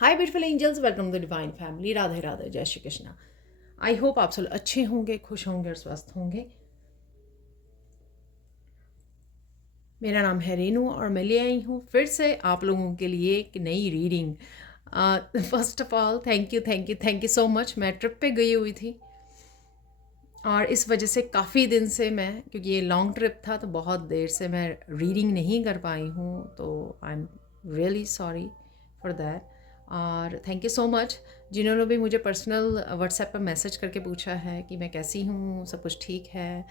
Hi beautiful angels, welcome to the divine family. Radhe Radhe, जय Shri Krishna. I hope आप सब अच्छे होंगे, खुश होंगे और स्वस्थ होंगे। मेरा नाम है रेनू और मैं ले आई हूँ फिर से आप लोगों के लिए एक नई reading. First of all thank you so much. मैं ट्रिप पे गई हुई थी और इस वजह से काफ़ी दिन से मैं, क्योंकि ये लॉन्ग ट्रिप था तो बहुत देर से मैं रीडिंग नहीं कर पाई हूँ, तो I am really sorry for that. और थैंक यू सो मच जिन्होंने भी मुझे पर्सनल व्हाट्सएप पर मैसेज करके पूछा है कि मैं कैसी हूँ, सब कुछ ठीक है।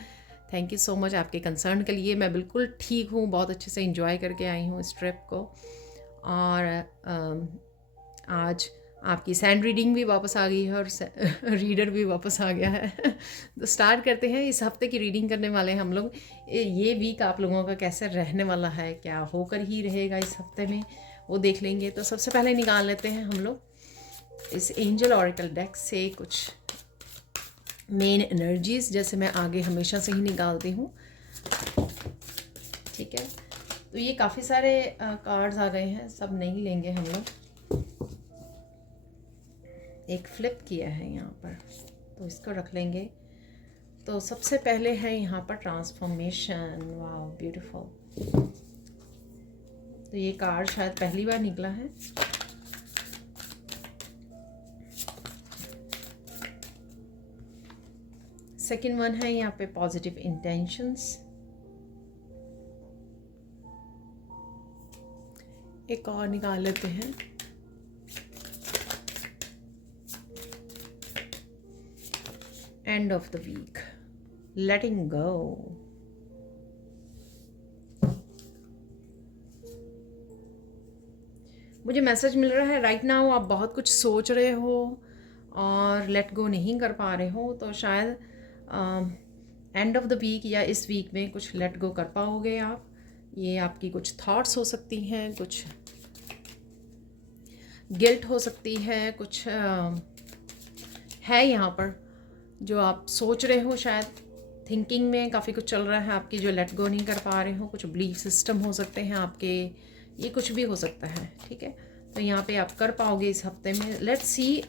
थैंक यू सो मच आपके कंसर्न के लिए। मैं बिल्कुल ठीक हूँ, बहुत अच्छे से इंजॉय करके आई हूँ इस ट्रिप को। और आज आपकी सैंड रीडिंग भी वापस आ गई है और रीडर भी वापस आ गया है। तो स्टार्ट करते हैं। इस हफ्ते की रीडिंग करने वाले हैं हम लोग। ये वीक आप लोगों का कैसे रहने वाला है, क्या होकर ही रहेगा इस हफ्ते में, वो देख लेंगे। तो सबसे पहले निकाल लेते हैं हम लोग इस एंजल ऑरेकल डेक से कुछ मेन एनर्जीज, जैसे मैं आगे हमेशा से ही निकालती हूँ। ठीक है, तो ये काफ़ी सारे कार्ड्स आ गए हैं, सब नहीं लेंगे हम लोग। एक फ्लिप किया है यहाँ पर, तो इसको रख लेंगे। तो सबसे पहले है यहाँ पर ट्रांसफॉर्मेशन। वाह ब्यूटीफुल। तो ये कार्ड शायद पहली बार निकला है। सेकंड वन है यहाँ पे पॉजिटिव इंटेंशंस। एक और निकाल लेते हैं। एंड ऑफ द वीक, लेटिंग गो। मुझे मैसेज मिल रहा है राइट नाउ आप बहुत कुछ सोच रहे हो और लेट गो नहीं कर पा रहे हो, तो शायद एंड ऑफ द वीक या इस वीक में कुछ लेट गो कर पाओगे आप। ये आपकी कुछ थॉट्स हो सकती हैं, कुछ गिल्ट हो सकती है, कुछ है यहाँ पर जो आप सोच रहे हो। शायद थिंकिंग में काफ़ी कुछ चल रहा है आपकी जो लेट गो नहीं कर पा रहे हो। कुछ बिलीफ सिस्टम हो सकते हैं आपके, ये कुछ भी हो सकता है। ठीक है, तो यहाँ पे आप कर पाओगे इस हफ्ते में। लेट्स सी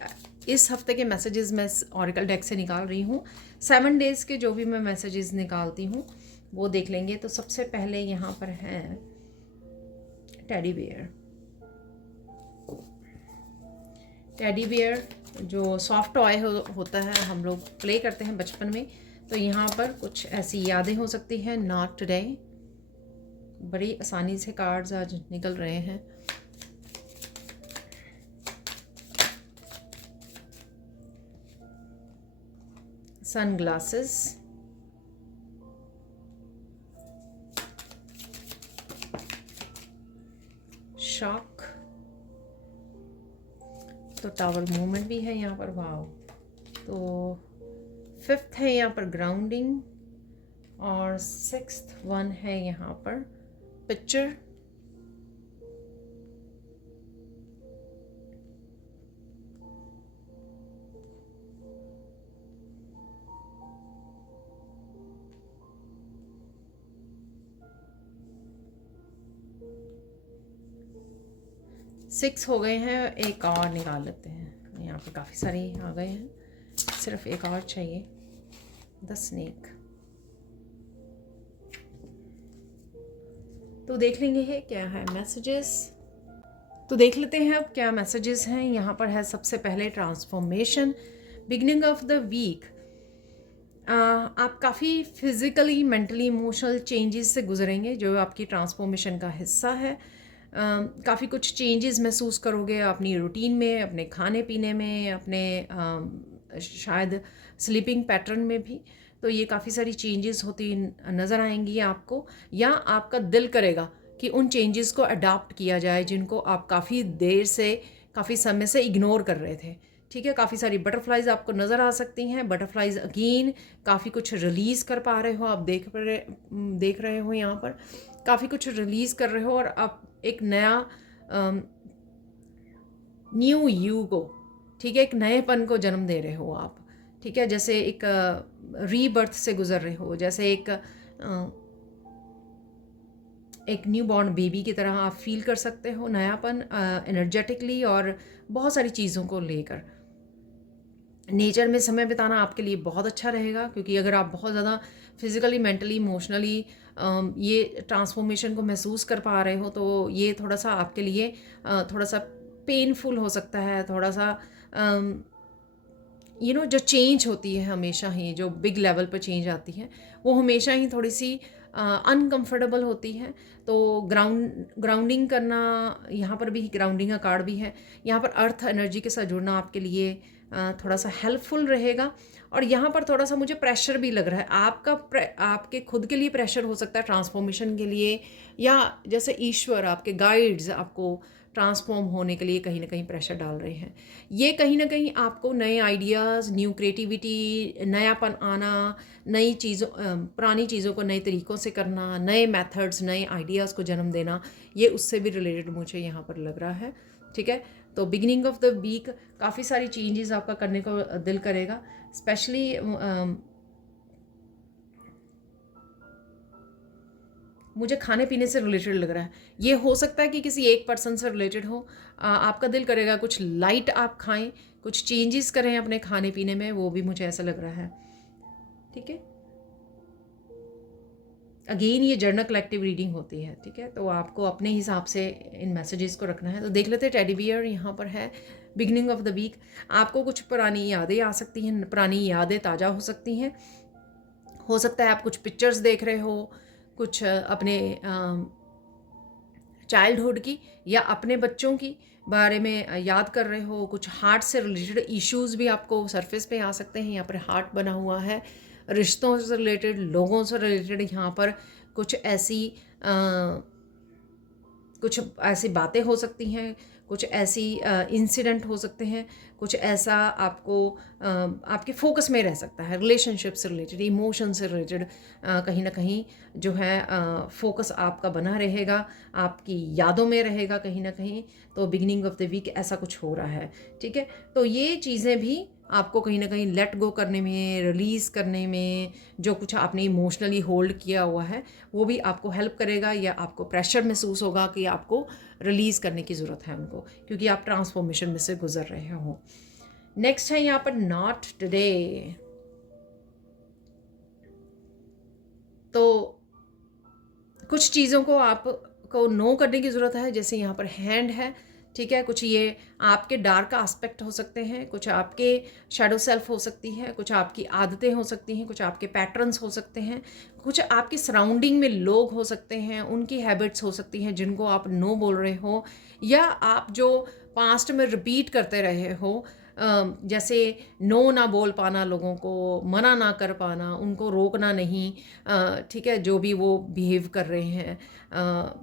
इस हफ्ते के मैसेजेस मैं ऑरेकल डेक से निकाल रही हूँ। 7 डेज़ के जो भी मैं मैसेजेस निकालती हूँ वो देख लेंगे। तो सबसे पहले यहाँ पर है टेडी बियर। टेडी बियर जो सॉफ्ट टॉय होता है, हम लोग प्ले करते हैं बचपन में। तो यहाँ पर कुछ ऐसी यादें हो सकती हैं। Not today. बड़ी आसानी से कार्ड्स आज निकल रहे हैं। सनग्लासेस, शॉक, तो टावर मूवमेंट भी है यहाँ पर। वाव। तो 5th है यहाँ पर ग्राउंडिंग और 6th वन है यहाँ पर पिक्चर। सिक्स हो गए हैं, एक और निकाल लेते हैं। यहाँ पे काफ़ी सारे आ गए हैं, सिर्फ एक और चाहिए। The snake. तो देख लेंगे है क्या है मैसेजेस। तो देख लेते हैं अब क्या मैसेजेस हैं। यहाँ पर है सबसे पहले transformation, beginning of the week. आप काफ़ी फिज़िकली, मेंटली, इमोशनल चेंजेस से गुजरेंगे जो आपकी ट्रांसफॉर्मेशन का हिस्सा है। काफ़ी कुछ चेंजेस महसूस करोगे अपनी रूटीन में, अपने खाने पीने में, अपने शायद स्लीपिंग पैटर्न में भी। तो ये काफ़ी सारी चेंजेस होती नज़र आएंगी आपको, या आपका दिल करेगा कि उन चेंजेस को अडॉप्ट किया जाए जिनको आप काफ़ी देर से, काफ़ी समय से इग्नोर कर रहे थे। ठीक है, काफ़ी सारी बटरफ्लाइज आपको नज़र आ सकती हैं। बटरफ्लाइज अगेन काफ़ी कुछ रिलीज़ कर पा रहे हो आप, देख रहे हो यहाँ पर काफ़ी कुछ रिलीज़ कर रहे हो और आप एक नया न्यू यू को, ठीक है, एक नएपन को जन्म दे रहे हो आप। ठीक है, जैसे एक रीबर्थ से गुजर रहे हो, जैसे एक एक न्यू बॉर्न बेबी की तरह आप फील कर सकते हो, नयापन एनर्जेटिकली और बहुत सारी चीज़ों को लेकर। नेचर में समय बिताना आपके लिए बहुत अच्छा रहेगा, क्योंकि अगर आप बहुत ज़्यादा फिज़िकली, मेंटली, इमोशनली ये ट्रांसफॉर्मेशन को महसूस कर पा रहे हो, तो ये थोड़ा-सा आपके लिए थोड़ा-सा पेनफुल हो सकता है, थोड़ा-सा जो चेंज होती है हमेशा ही, जो बिग लेवल पर चेंज आती है, वो हमेशा ही थोड़ी-सी अनकंफर्टेबल होती है। तो ग्राउंडिंग करना, यहाँ पर भी ग्राउंडिंग का कार्ड भी है। यहाँ पर अर्थ एनर्जी के साथ जुड़ना आपके लिए थोड़ा-सा हेल्पफुल रहेगा। और यहाँ पर थोड़ा-सा मुझे प्रेशर भी लग रहा है। आपके खुद के लिए प्रेशर हो सकता है ट्रांसफॉर्मेशन के लिए, या जैसे ईश्वर, आपके गाइड्स आपको ट्रांसफॉर्म होने के लिए कहीं न कहीं प्रेशर डाल रहे हैं। ये कहीं न कहीं आपको नए आइडियाज़, न्यू क्रिएटिविटी, नयापन आना, पुरानी चीज़ों को नए तरीक़ों से करना, नए मेथड्स, नए आइडियाज़ को जन्म देना, ये उससे भी रिलेटेड मुझे यहाँ पर लग रहा है। ठीक है? तो बिगिनिंग ऑफ द वीक काफ़ी सारी चेंजेस आपका करने को दिल करेगा। स्पेशली मुझे खाने-पीने से रिलेटेड लग रहा है। ये हो सकता है कि किसी एक पर्सन से रिलेटेड हो। आपका दिल करेगा कुछ लाइट आप खाएँ, कुछ चेंजेस करें अपने खाने-पीने में, वो भी मुझे ऐसा लग रहा है। ठीक है? अगेन ये जर्नल कलेक्टिव रीडिंग होती है। ठीक है? तो आपको अपने हिसाब से इन मैसेजेस को रखना है। तो देख लेते हैं, टेडी बियर यहाँ पर है। बिगिनिंग ऑफ द वीक आपको कुछ पुरानी यादें आ सकती हैं, पुरानी यादें ताज़ा हो सकती हैं। हो सकता है आप कुछ पिक्चर्स देख रहे हो, कुछ अपने चाइल्डहुड की या अपने बच्चों की बारे में याद कर रहे हो। कुछ हार्ट से रिलेटेड इश्यूज भी आपको सरफेस पे आ सकते हैं। यहाँ पर हार्ट बना हुआ है। रिश्तों से रिलेटेड, लोगों से रिलेटेड यहाँ पर कुछ ऐसी बातें हो सकती हैं, कुछ ऐसी इंसिडेंट हो सकते हैं, कुछ ऐसा आपके फोकस में रह सकता है। रिलेशनशिप से रिलेटेड, इमोशन से रिलेटेड कहीं ना कहीं जो है फोकस आपका बना रहेगा, आपकी यादों में रहेगा कहीं ना कहीं। तो बिगिनिंग ऑफ द वीक ऐसा कुछ हो रहा है। ठीक है? तो ये चीज़ें भी आपको कहीं ना कहीं लेट गो करने में, रिलीज़ करने में, जो कुछ आपने इमोशनली होल्ड किया हुआ है वो भी आपको हेल्प करेगा, या आपको प्रेशर महसूस होगा कि आपको रिलीज़ करने की ज़रूरत है उनको, क्योंकि आप ट्रांसफॉर्मेशन में से गुजर रहे हो। नेक्स्ट है यहाँ पर नॉट टुडे। तो कुछ चीज़ों को आपको नो करने की ज़रूरत है, जैसे यहाँ पर हैंड है। ठीक है? कुछ ये आपके डार्क एस्पेक्ट हो सकते हैं, कुछ आपके शैडो सेल्फ हो सकती है, कुछ आपकी आदतें हो सकती हैं, कुछ आपके पैटर्न्स हो सकते हैं, कुछ आपकी सराउंडिंग में लोग हो सकते हैं, उनकी हैबिट्स हो सकती हैं जिनको आप नो बोल रहे हो, या आप जो पास्ट में रिपीट करते रहे हो। जैसे नो ना बोल पाना, लोगों को मना ना कर पाना, उनको रोकना नहीं। ठीक है? जो भी वो बिहेव कर रहे हैं,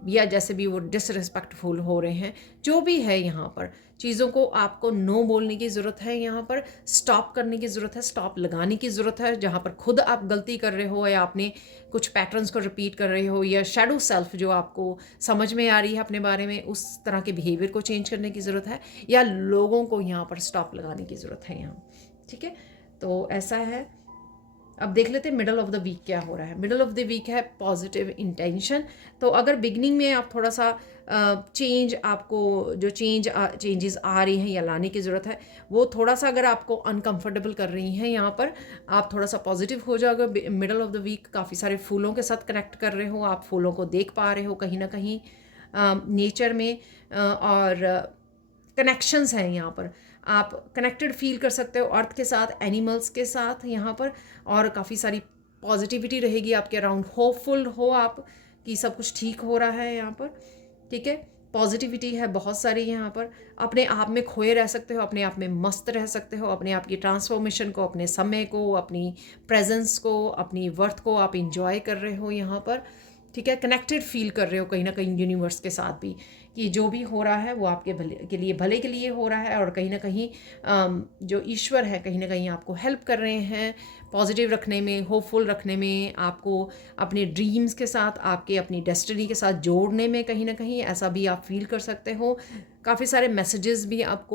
या जैसे भी वो डिसरिस्पेक्टफुल हो रहे हैं, जो भी है, यहाँ पर चीज़ों को आपको नो बोलने की ज़रूरत है। यहाँ पर स्टॉप करने की ज़रूरत है, स्टॉप लगाने की ज़रूरत है। जहाँ पर खुद आप गलती कर रहे हो, या आपने कुछ पैटर्न्स को रिपीट कर रहे हो, या शैडो सेल्फ जो आपको समझ में आ रही है अपने बारे में, उस तरह के बिहेवियर को चेंज करने की ज़रूरत है, या लोगों को यहाँ पर स्टॉप लगाने की ज़रूरत है यहाँ। ठीक है? तो ऐसा है। अब देख लेते हैं मिडल ऑफ द वीक क्या हो रहा है। मिडल ऑफ द वीक है पॉजिटिव इंटेंशन। तो अगर बिगनिंग में आप थोड़ा सा आपको जो चेंजेस आ रही हैं या लाने की ज़रूरत है, वो थोड़ा सा अगर आपको अनकंफर्टेबल कर रही हैं, यहाँ पर आप थोड़ा सा पॉजिटिव हो जाओगे। मिडल ऑफ द वीक काफ़ी सारे फूलों के साथ कनेक्ट कर रहे हो, आप फूलों को देख पा रहे हो कहीं ना कहीं नेचर में, और कनेक्शंस हैं यहाँ पर। आप कनेक्टेड फील कर सकते हो अर्थ के साथ, एनिमल्स के साथ यहाँ पर, और काफ़ी सारी पॉजिटिविटी रहेगी आपके अराउंड। होपफुल हो आप कि सब कुछ ठीक हो रहा है यहाँ पर। ठीक है? पॉजिटिविटी है बहुत सारी यहाँ पर। अपने आप में खोए रह सकते हो, अपने आप में मस्त रह सकते हो, अपने आप की ट्रांसफॉर्मेशन को, अपने समय को, अपनी प्रेजेंस को, अपनी वर्थ को आप इंजॉय कर रहे हो यहाँ पर। ठीक है? कनेक्टेड फील कर रहे हो कहीं ना कहीं यूनिवर्स के साथ भी, कि जो भी हो रहा है वो आपके भले के लिए हो रहा है, और कहीं ना कहीं जो ईश्वर है कहीं ना कहीं आपको हेल्प कर रहे हैं पॉजिटिव रखने में, होपफुल रखने में, आपको अपने ड्रीम्स के साथ, आपके अपनी डेस्टिनी के साथ जोड़ने में कहीं ना कहीं, ऐसा भी आप फील कर सकते हो। काफ़ी सारे मैसेजेस भी आप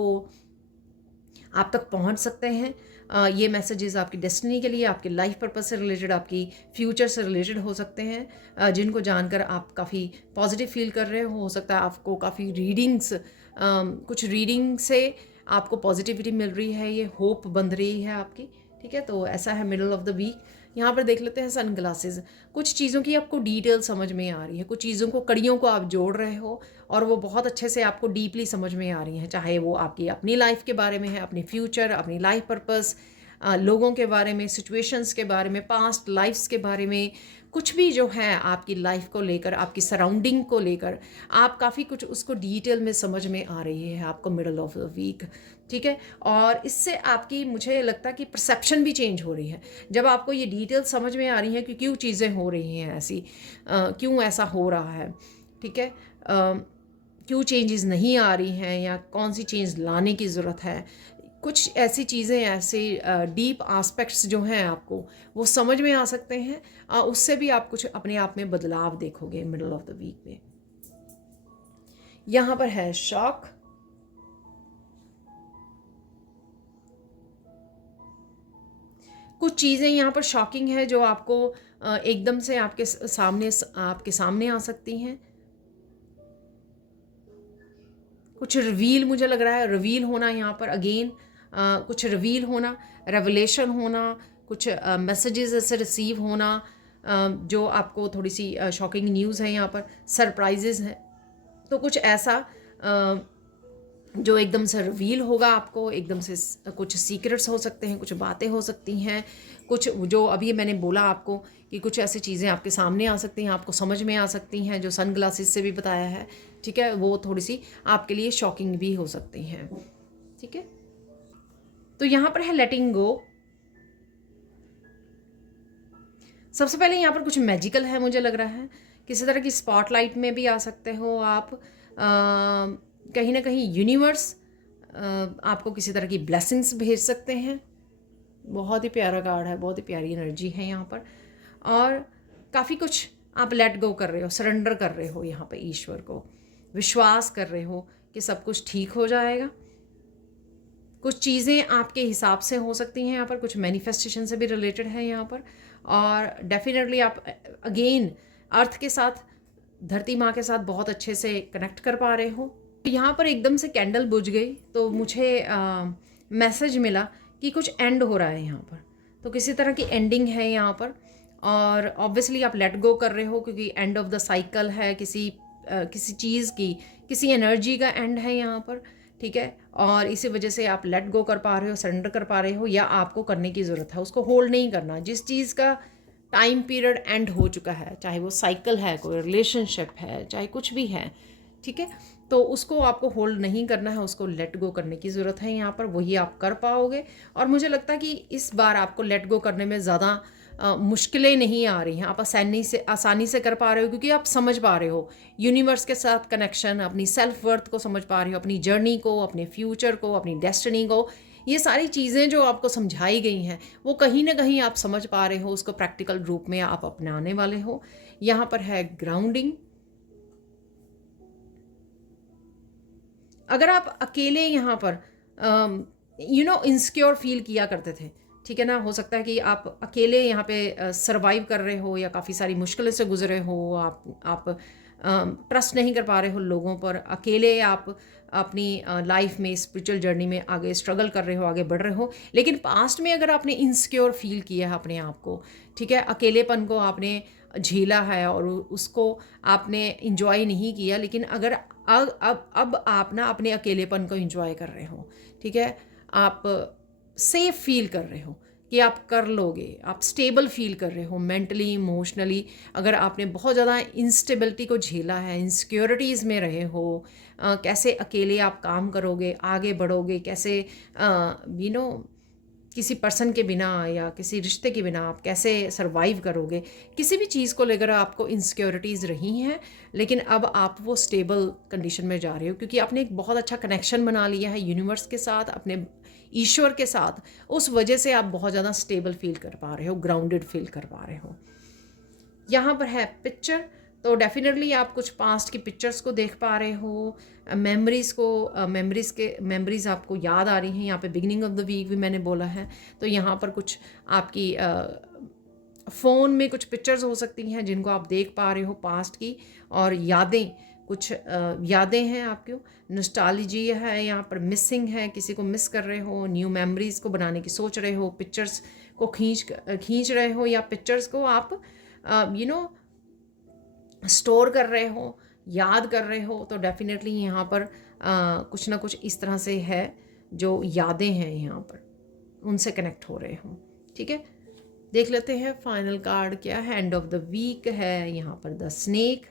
तक पहुंच सकते हैं। ये मैसेजेस आपकी डेस्टिनी के लिए, आपके लाइफ पर्पस से रिलेटेड, आपकी फ्यूचर से रिलेटेड हो सकते हैं, जिनको जानकर आप काफ़ी पॉजिटिव फील कर रहे हो सकता है आपको काफ़ी रीडिंग्स, कुछ रीडिंग से आपको पॉजिटिविटी मिल रही है, ये होप बन रही है आपकी, ठीक है। तो ऐसा है मिडल ऑफ द वीक। यहाँ पर देख लेते हैं सन ग्लासेस। कुछ चीज़ों की आपको डिटेल समझ में आ रही है, कुछ चीज़ों को, कड़ियों को आप जोड़ रहे हो और वो बहुत अच्छे से आपको डीपली समझ में आ रही हैं, चाहे वो आपकी अपनी लाइफ के बारे में है, अपनी फ्यूचर, अपनी लाइफ पर्पस, लोगों के बारे में, सिचुएशंस के बारे में, पास्ट लाइफ्स के बारे में, कुछ भी जो है आपकी लाइफ को लेकर, आपकी सराउंडिंग को लेकर आप काफ़ी कुछ उसको डिटेल में समझ में आ रही है आपको मिडल ऑफ द वीक, ठीक है। और इससे आपकी, मुझे लगता है कि परसेप्शन भी चेंज हो रही है जब आपको ये डिटेल समझ में आ रही है कि क्यों चीज़ें हो रही हैं ऐसी, क्यों ऐसा हो रहा है, ठीक है। क्यों चेंजेस नहीं आ रही हैं या कौन सी चेंज लाने की ज़रूरत है। कुछ ऐसी चीज़ें, ऐसे डीप एस्पेक्ट्स जो हैं आपको वो समझ में आ सकते हैं, उससे भी आप कुछ अपने आप में बदलाव देखोगे मिडल ऑफ द वीक में। यहाँ पर है शॉक, कुछ चीज़ें यहाँ पर शॉकिंग है जो आपको एकदम से आपके सामने आ सकती हैं। कुछ रिवील, मुझे लग रहा है रिवील होना यहाँ पर अगेन, कुछ रिवील होना, रेवलेशन होना, कुछ मैसेजेस ऐसे रिसीव होना, जो आपको थोड़ी सी शॉकिंग न्यूज़ है यहाँ पर, सरप्राइजेस हैं। तो कुछ ऐसा जो एकदम से रिवील होगा आपको, एकदम से कुछ सीक्रेट्स हो सकते हैं, कुछ बातें हो सकती हैं, कुछ जो अभी मैंने बोला आपको कि कुछ ऐसी चीज़ें आपके सामने आ सकती हैं, आपको समझ में आ सकती हैं, जो सन ग्लासेस से भी बताया है, ठीक है। वो थोड़ी सी आपके लिए शॉकिंग भी हो सकती हैं, ठीक है। तो यहाँ पर है लेटिंग गो। सबसे पहले यहाँ पर कुछ मैजिकल है, मुझे लग रहा है किसी तरह की स्पॉटलाइट में भी आ सकते हो आप, कहीं ना कहीं यूनिवर्स आपको किसी तरह की ब्लेसिंग्स भेज सकते हैं। बहुत ही प्यारा कार्ड है, बहुत ही प्यारी एनर्जी है यहाँ पर, और काफ़ी कुछ आप लेट गो कर रहे हो, सरेंडर कर रहे हो यहाँ पे ईश्वर को, विश्वास कर रहे हो कि सब कुछ ठीक हो जाएगा। कुछ चीज़ें आपके हिसाब से हो सकती हैं यहाँ पर, कुछ मैनिफेस्टेशन से भी रिलेटेड है यहाँ पर, और डेफिनेटली आप अगेन अर्थ के साथ, धरती माँ के साथ बहुत अच्छे से कनेक्ट कर पा रहे हो। यहाँ पर एकदम से कैंडल बुझ गई तो मुझे मैसेज मिला कि कुछ एंड हो रहा है यहाँ पर, तो किसी तरह की एंडिंग है यहाँ पर, और ऑब्वियसली आप लेट गो कर रहे हो क्योंकि एंड ऑफ द साइकिल है, किसी चीज़ की, किसी एनर्जी का एंड है यहाँ पर, ठीक है। और इसी वजह से आप लेट गो कर पा रहे हो, सरेंडर कर पा रहे हो, या आपको करने की ज़रूरत है, उसको होल्ड नहीं करना। जिस चीज़ का टाइम पीरियड एंड हो चुका है, चाहे वो साइकिल है, कोई रिलेशनशिप है, चाहे कुछ भी है, ठीक है, तो उसको आपको होल्ड नहीं करना है, उसको लेट गो करने की ज़रूरत है यहाँ पर, वही आप कर पाओगे। और मुझे लगता है कि इस बार आपको लेट गो करने में ज़्यादा मुश्किलें नहीं आ रही हैं, आप आसानी से कर पा रहे हो, क्योंकि आप समझ पा रहे हो यूनिवर्स के साथ कनेक्शन, अपनी सेल्फ वर्थ को समझ पा रहे हो, अपनी जर्नी को, अपने फ्यूचर को, अपनी डेस्टिनी को। ये सारी चीज़ें जो आपको समझाई गई हैं वो कहीं ना कहीं आप समझ पा रहे हो, उसको प्रैक्टिकल रूप में आप अपनाने वाले हो। यहाँ पर है ग्राउंडिंग। अगर आप अकेले यहाँ पर इनसिक्योर फील किया करते थे, ठीक है ना, हो सकता है कि आप अकेले यहाँ पे सरवाइव कर रहे हो या काफ़ी सारी मुश्किलों से गुजरे हो, आप ट्रस्ट नहीं कर पा रहे हो लोगों पर, अकेले आप अपनी लाइफ में, स्पिरिचुअल जर्नी में आगे स्ट्रगल कर रहे हो, आगे बढ़ रहे हो। लेकिन पास्ट में अगर आपने इनसिक्योर फील किया है अपने आप को, ठीक है, अकेलेपन को आपने झेला है और उसको आपने इंजॉय नहीं किया, लेकिन अगर अब आप ना अपने अकेलेपन को इंजॉय कर रहे हो, ठीक है, आप सेफ फील कर रहे हो कि आप कर लोगे, आप स्टेबल फील कर रहे हो मेंटली, इमोशनली। अगर आपने बहुत ज़्यादा इंस्टेबिलिटी को झेला है, इनसिक्योरिटीज़ में रहे हो, कैसे अकेले आप काम करोगे, आगे बढ़ोगे, कैसे किसी पर्सन के बिना या किसी रिश्ते के बिना आप कैसे सरवाइव करोगे, किसी भी चीज़ को लेकर आपको इनसिक्योरिटीज़ रही हैं, लेकिन अब आप वो स्टेबल कंडीशन में जा रहे हो क्योंकि आपने एक बहुत अच्छा कनेक्शन बना लिया है यूनिवर्स के साथ, अपने ईश्वर के साथ। उस वजह से आप बहुत ज़्यादा स्टेबल फील कर पा रहे हो, ग्राउंडेड फील कर पा रहे हो। यहाँ पर है पिक्चर, तो डेफिनेटली आप कुछ पास्ट की पिक्चर्स को देख पा रहे हो, मेमोरीज़ आपको याद आ रही हैं। यहाँ पे बिगिनिंग ऑफ द वीक भी मैंने बोला है, तो यहाँ पर कुछ आपकी फ़ोन में कुछ पिक्चर्स हो सकती हैं जिनको आप देख पा रहे हो पास्ट की, और यादें, कुछ यादें हैं आपको, नॉस्टैल्जिया है यहाँ पर, मिसिंग है, किसी को मिस कर रहे हो, न्यू मेमोरीज़ को बनाने की सोच रहे हो, पिक्चर्स को खींच रहे हो, या पिक्चर्स को आप स्टोर कर रहे हो, याद कर रहे हो। तो डेफिनेटली यहाँ पर कुछ ना कुछ इस तरह से है जो यादें हैं यहाँ पर, उनसे कनेक्ट हो रहे हो। ठीक है, देख लेते हैं फाइनल कार्ड क्या है। एंड ऑफ द वीक है यहाँ पर द स्नेक।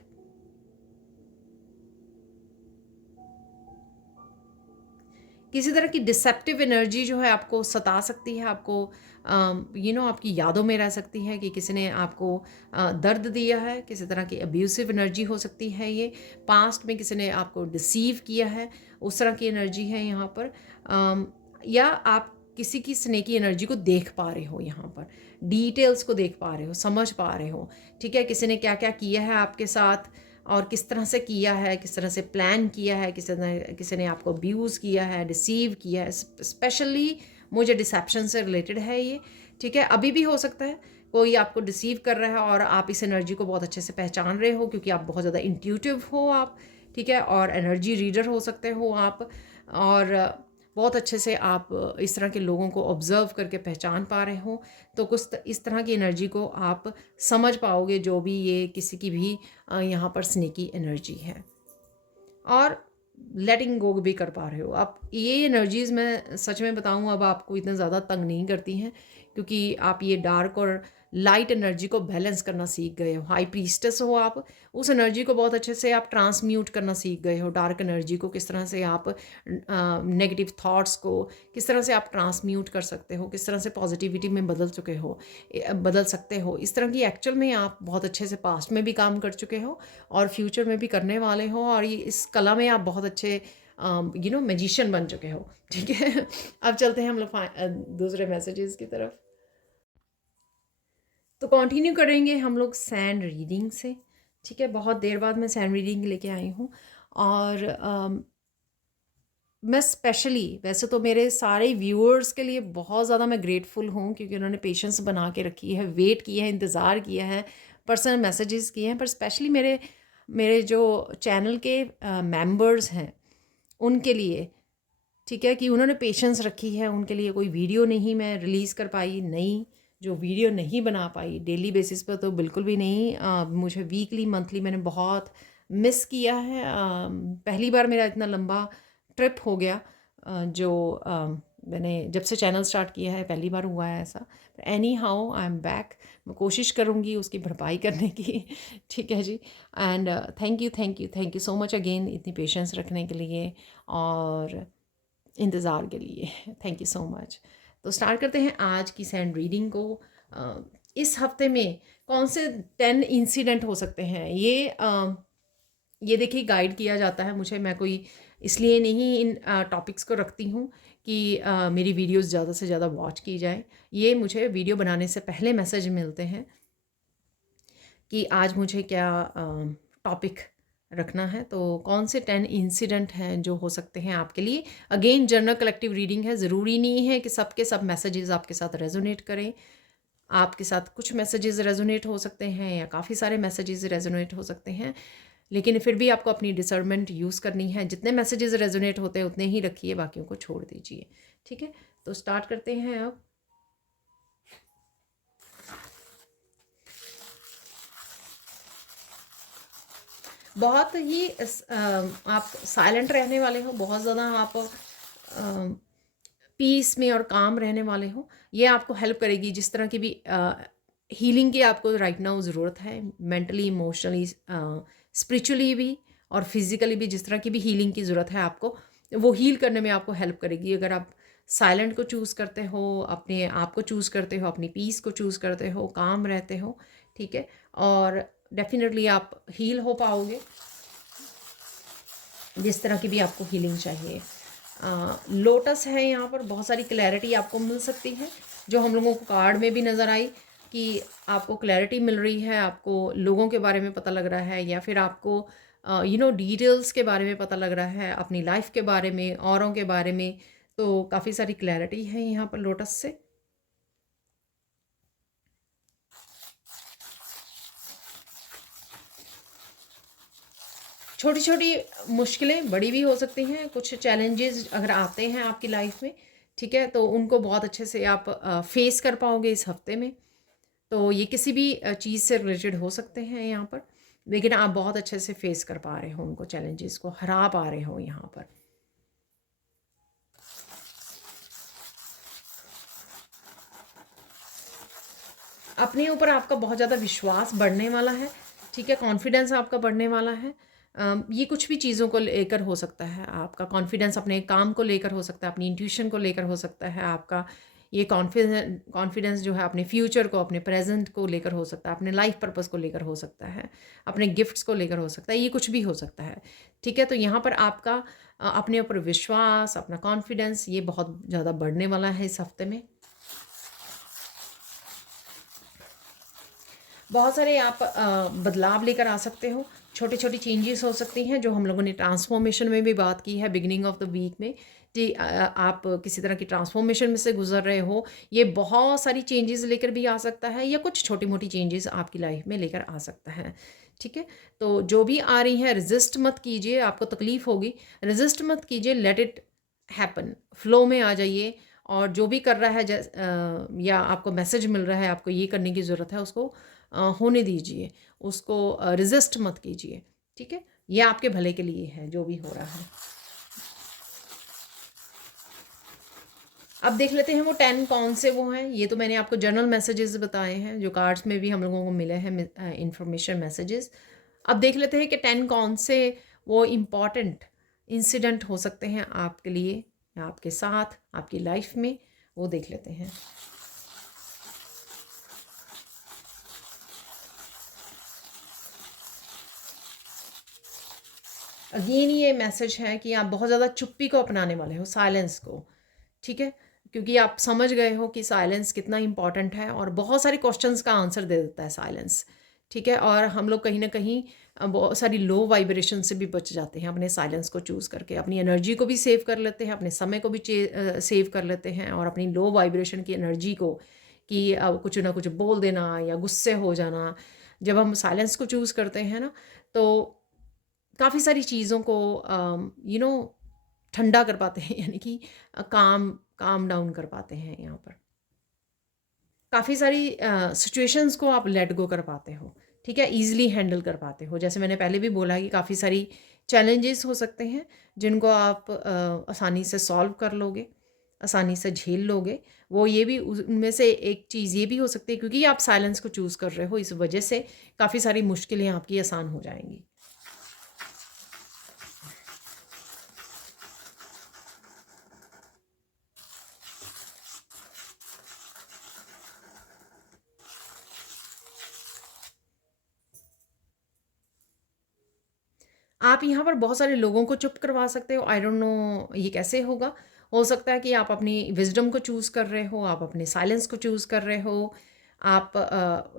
किसी तरह की डिसेप्टिव एनर्जी जो है आपको सता सकती है, आपको आपकी यादों में रह सकती है कि किसी ने आपको दर्द दिया है, किसी तरह की अब्यूसिव एनर्जी हो सकती है। ये पास्ट में किसी ने आपको डिसीव किया है, उस तरह की एनर्जी है यहाँ पर। या आप किसी की स्नेकी एनर्जी को देख पा रहे हो, यहाँ पर डिटेल्स को देख पा रहे हो, समझ पा रहे हो। ठीक है, किसी ने क्या क्या किया है आपके साथ और किस तरह से किया है, किस तरह से प्लान किया है, किसी ने आपको अब्यूज़ किया है, डिसीव किया है। स्पेशली मुझे डिसेप्शन से रिलेटेड है ये। ठीक है, अभी भी हो सकता है कोई आपको डिसीव कर रहा है और आप इस एनर्जी को बहुत अच्छे से पहचान रहे हो, क्योंकि आप बहुत ज़्यादा इंट्यूटिव हो आप। ठीक है, और एनर्जी रीडर हो सकते हो आप, और बहुत अच्छे से आप इस तरह के लोगों को ऑब्ज़र्व करके पहचान पा रहे हो। तो कुछ इस तरह की एनर्जी को आप समझ पाओगे, जो भी ये किसी की भी यहाँ पर स्नेकी एनर्जी है, और लेटिंग गो भी कर पा रहे हो आप। ये एनर्जीज़ मैं सच में बताऊँ अब आपको इतना ज़्यादा तंग नहीं करती हैं, क्योंकि आप ये डार्क और लाइट एनर्जी को बैलेंस करना सीख गए हो। हाई प्रीस्टेस हो आप, उस एनर्जी को बहुत अच्छे से आप ट्रांसम्यूट करना सीख गए हो। डार्क एनर्जी को किस तरह से आप नेगेटिव थॉट्स को किस तरह से आप ट्रांसम्यूट कर सकते हो, किस तरह से पॉजिटिविटी में बदल सकते हो। इस तरह की एक्चुअल में आप बहुत अच्छे से पास्ट में भी काम कर चुके हो और फ्यूचर में भी करने वाले हो, और ये इस कला में आप बहुत अच्छे मैजिशियन बन चुके हो। ठीक है, अब चलते हैं हम लोग दूसरे मैसेजेस की तरफ। तो कंटिन्यू करेंगे हम लोग सैंड रीडिंग से। ठीक है, बहुत देर बाद मैं सैंड रीडिंग लेके आई हूँ, और मैं स्पेशली, वैसे तो मेरे सारे व्यूअर्स के लिए बहुत ज़्यादा मैं ग्रेटफुल हूँ, क्योंकि उन्होंने पेशेंस बना के रखी है, वेट किया है, इंतज़ार किया है, पर्सनल मैसेजेस किए हैं। पर स्पेशली मेरे जो चैनल के मेंबर्स हैं उनके लिए, ठीक है, कि उन्होंने पेशेंस रखी है। उनके लिए कोई वीडियो नहीं मैं रिलीज़ कर पाई, नई जो वीडियो नहीं बना पाई डेली बेसिस पर, तो बिल्कुल भी नहीं। मुझे वीकली मंथली मैंने बहुत मिस किया है। पहली बार मेरा इतना लंबा ट्रिप हो गया, जो मैंने जब से चैनल स्टार्ट किया है पहली बार हुआ है ऐसा। Anyhow I am back, मैं कोशिश करूँगी उसकी भरपाई करने की। ठीक है जी, and thank you so much again, इतनी पेशेंस रखने के लिए और इंतज़ार के लिए। Thank you so much. तो स्टार्ट करते हैं आज की सैंड रीडिंग को। इस हफ्ते में कौन से 10 इंसिडेंट हो सकते हैं, ये देखिए गाइड किया जाता है मुझे। मैं कोई इसलिए नहीं इन टॉपिक्स को रखती हूँ कि मेरी वीडियोस ज़्यादा से ज़्यादा वॉच की जाए। ये मुझे वीडियो बनाने से पहले मैसेज मिलते हैं कि आज मुझे क्या टॉपिक रखना है। तो कौन से 10 इंसिडेंट हैं जो हो सकते हैं आपके लिए। अगेन जनरल कलेक्टिव रीडिंग है, ज़रूरी नहीं है कि सबके सब मैसेजेस आपके साथ रेजोनेट करें। आपके साथ कुछ मैसेजेस रेजोनेट हो सकते हैं या काफ़ी सारे मैसेजेस रेजोनेट हो सकते हैं, लेकिन फिर भी आपको अपनी डिसर्नमेंट यूज़ करनी है। जितने मैसेजेस रेजोनेट होते हैं उतने ही रखिए, बाकियों को छोड़ दीजिए। ठीक है, तो स्टार्ट करते हैं अब। बहुत ही आप साइलेंट रहने वाले हो, बहुत ज़्यादा आप पीस में और काम रहने वाले हो। ये आपको हेल्प करेगी, जिस तरह की भी हीलिंग की आपको राइट नाउ ज़रूरत है, मेंटली, इमोशनली, स्पिरिचुअली भी और फिज़िकली भी, जिस तरह की भी हीलिंग की ज़रूरत है आपको, वो हील करने में आपको हेल्प करेगी। अगर आप साइलेंट को चूज़ करते हो, अपने आप को चूज़ करते हो, अपनी पीस को चूज़ करते हो, काम रहते हो, ठीक है, और डेफिनेटली आप हील हो पाओगे जिस तरह की भी आपको हीलिंग चाहिए। लोटस है यहाँ पर, बहुत सारी क्लैरिटी आपको मिल सकती है जो हम लोगों को कार्ड में भी नज़र आई। कि आपको क्लैरिटी मिल रही है, आपको लोगों के बारे में पता लग रहा है, या फिर आपको डिटेल्स के बारे में पता लग रहा है, अपनी लाइफ के बारे में, औरों के बारे में। तो काफ़ी सारी क्लैरिटी है यहाँ पर लोटस से। छोटी छोटी मुश्किलें बड़ी भी हो सकती हैं, कुछ चैलेंजेस अगर आते हैं आपकी लाइफ में, ठीक है, तो उनको बहुत अच्छे से आप फेस कर पाओगे इस हफ्ते में। तो ये किसी भी चीज़ से रिलेटेड हो सकते हैं यहाँ पर, लेकिन आप बहुत अच्छे से फेस कर पा रहे हो उनको, चैलेंजेस को हरा पा रहे हो यहाँ पर। अपने ऊपर आपका बहुत ज़्यादा विश्वास बढ़ने वाला है, ठीक है, कॉन्फिडेंस आपका बढ़ने वाला है। ये कुछ भी चीज़ों को लेकर हो सकता है, आपका कॉन्फिडेंस अपने काम को लेकर हो सकता है, अपनी इंट्यूशन को लेकर हो सकता है, आपका ये कॉन्फिडेंस जो है अपने फ्यूचर को, अपने प्रेजेंट को लेकर हो सकता है, अपने लाइफ पर्पस को लेकर हो सकता है, अपने गिफ्ट्स को लेकर हो सकता है, ये कुछ भी हो सकता है, ठीक है। तो यहाँ पर आपका अपने ऊपर विश्वास, अपना कॉन्फिडेंस ये बहुत ज़्यादा बढ़ने वाला है इस हफ्ते में। बहुत सारे आप बदलाव लेकर आ सकते हो, छोटी छोटी चेंजेस हो सकती हैं, जो हम लोगों ने ट्रांसफॉर्मेशन में भी बात की है बिगिनिंग ऑफ द वीक में, कि आप किसी तरह की ट्रांसफॉर्मेशन में से गुजर रहे हो। ये बहुत सारी चेंजेस लेकर भी आ सकता है, या कुछ छोटी मोटी चेंजेस आपकी लाइफ में लेकर आ सकता है, ठीक है। तो जो भी आ रही है रेजिस्ट मत कीजिए, आपको तकलीफ होगी, रेजिस्ट मत कीजिए, लेट इट हैपन, फ्लो में आ जाइए। और जो भी कर रहा है या आपको मैसेज मिल रहा है आपको ये करने की ज़रूरत है, उसको होने दीजिए, उसको रेजिस्ट मत कीजिए, ठीक है। ये आपके भले के लिए है जो भी हो रहा है। अब देख लेते हैं वो 10 कौन से वो हैं। ये तो मैंने आपको जनरल मैसेजेस बताए हैं जो कार्ड्स में भी हम लोगों को मिले हैं, इंफॉर्मेशन मैसेजेस। अब देख लेते हैं कि 10 कौन से वो इम्पॉर्टेंट इंसिडेंट हो सकते हैं आपके लिए या आपके साथ, आपकी लाइफ में, वो देख लेते हैं। अगेन ये मैसेज है कि आप बहुत ज़्यादा चुप्पी को अपनाने वाले हो, साइलेंस को, ठीक है, क्योंकि आप समझ गए हो कि साइलेंस कितना इंपॉर्टेंट है, और बहुत सारे क्वेश्चंस का आंसर दे देता है साइलेंस, ठीक है। और हम लोग कहीं ना कहीं बहुत सारी लो वाइब्रेशन से भी बच जाते हैं अपने साइलेंस को चूज़ करके, अपनी एनर्जी को भी सेव कर लेते हैं, अपने समय को भी सेव कर लेते हैं, और अपनी लो वाइब्रेशन की एनर्जी को, कि कुछ ना कुछ बोल देना या गुस्से हो जाना, जब हम साइलेंस को चूज़ करते हैं ना, तो काफ़ी सारी चीज़ों को यू नो ठंडा कर पाते हैं, यानी कि काम काम डाउन कर पाते हैं यहाँ पर। काफ़ी सारी सिचुएशंस को आप लेट गो कर पाते हो, ठीक है, ईजिली हैंडल कर पाते हो। जैसे मैंने पहले भी बोला कि काफ़ी सारी चैलेंजेस हो सकते हैं जिनको आप आसानी से सॉल्व कर लोगे, आसानी से झेल लोगे। वो ये भी उनमें से एक चीज़ ये भी हो सकती है, क्योंकि आप साइलेंस को चूज़ कर रहे हो, इस वजह से काफ़ी सारी मुश्किलें आपकी आसान हो जाएंगी। आप यहाँ पर बहुत सारे लोगों को चुप करवा सकते हो। आई डोंट नो ये कैसे होगा। हो सकता है कि आप अपनी विजडम को चूज़ कर रहे हो, आप अपने साइलेंस को चूज़ कर रहे हो, आप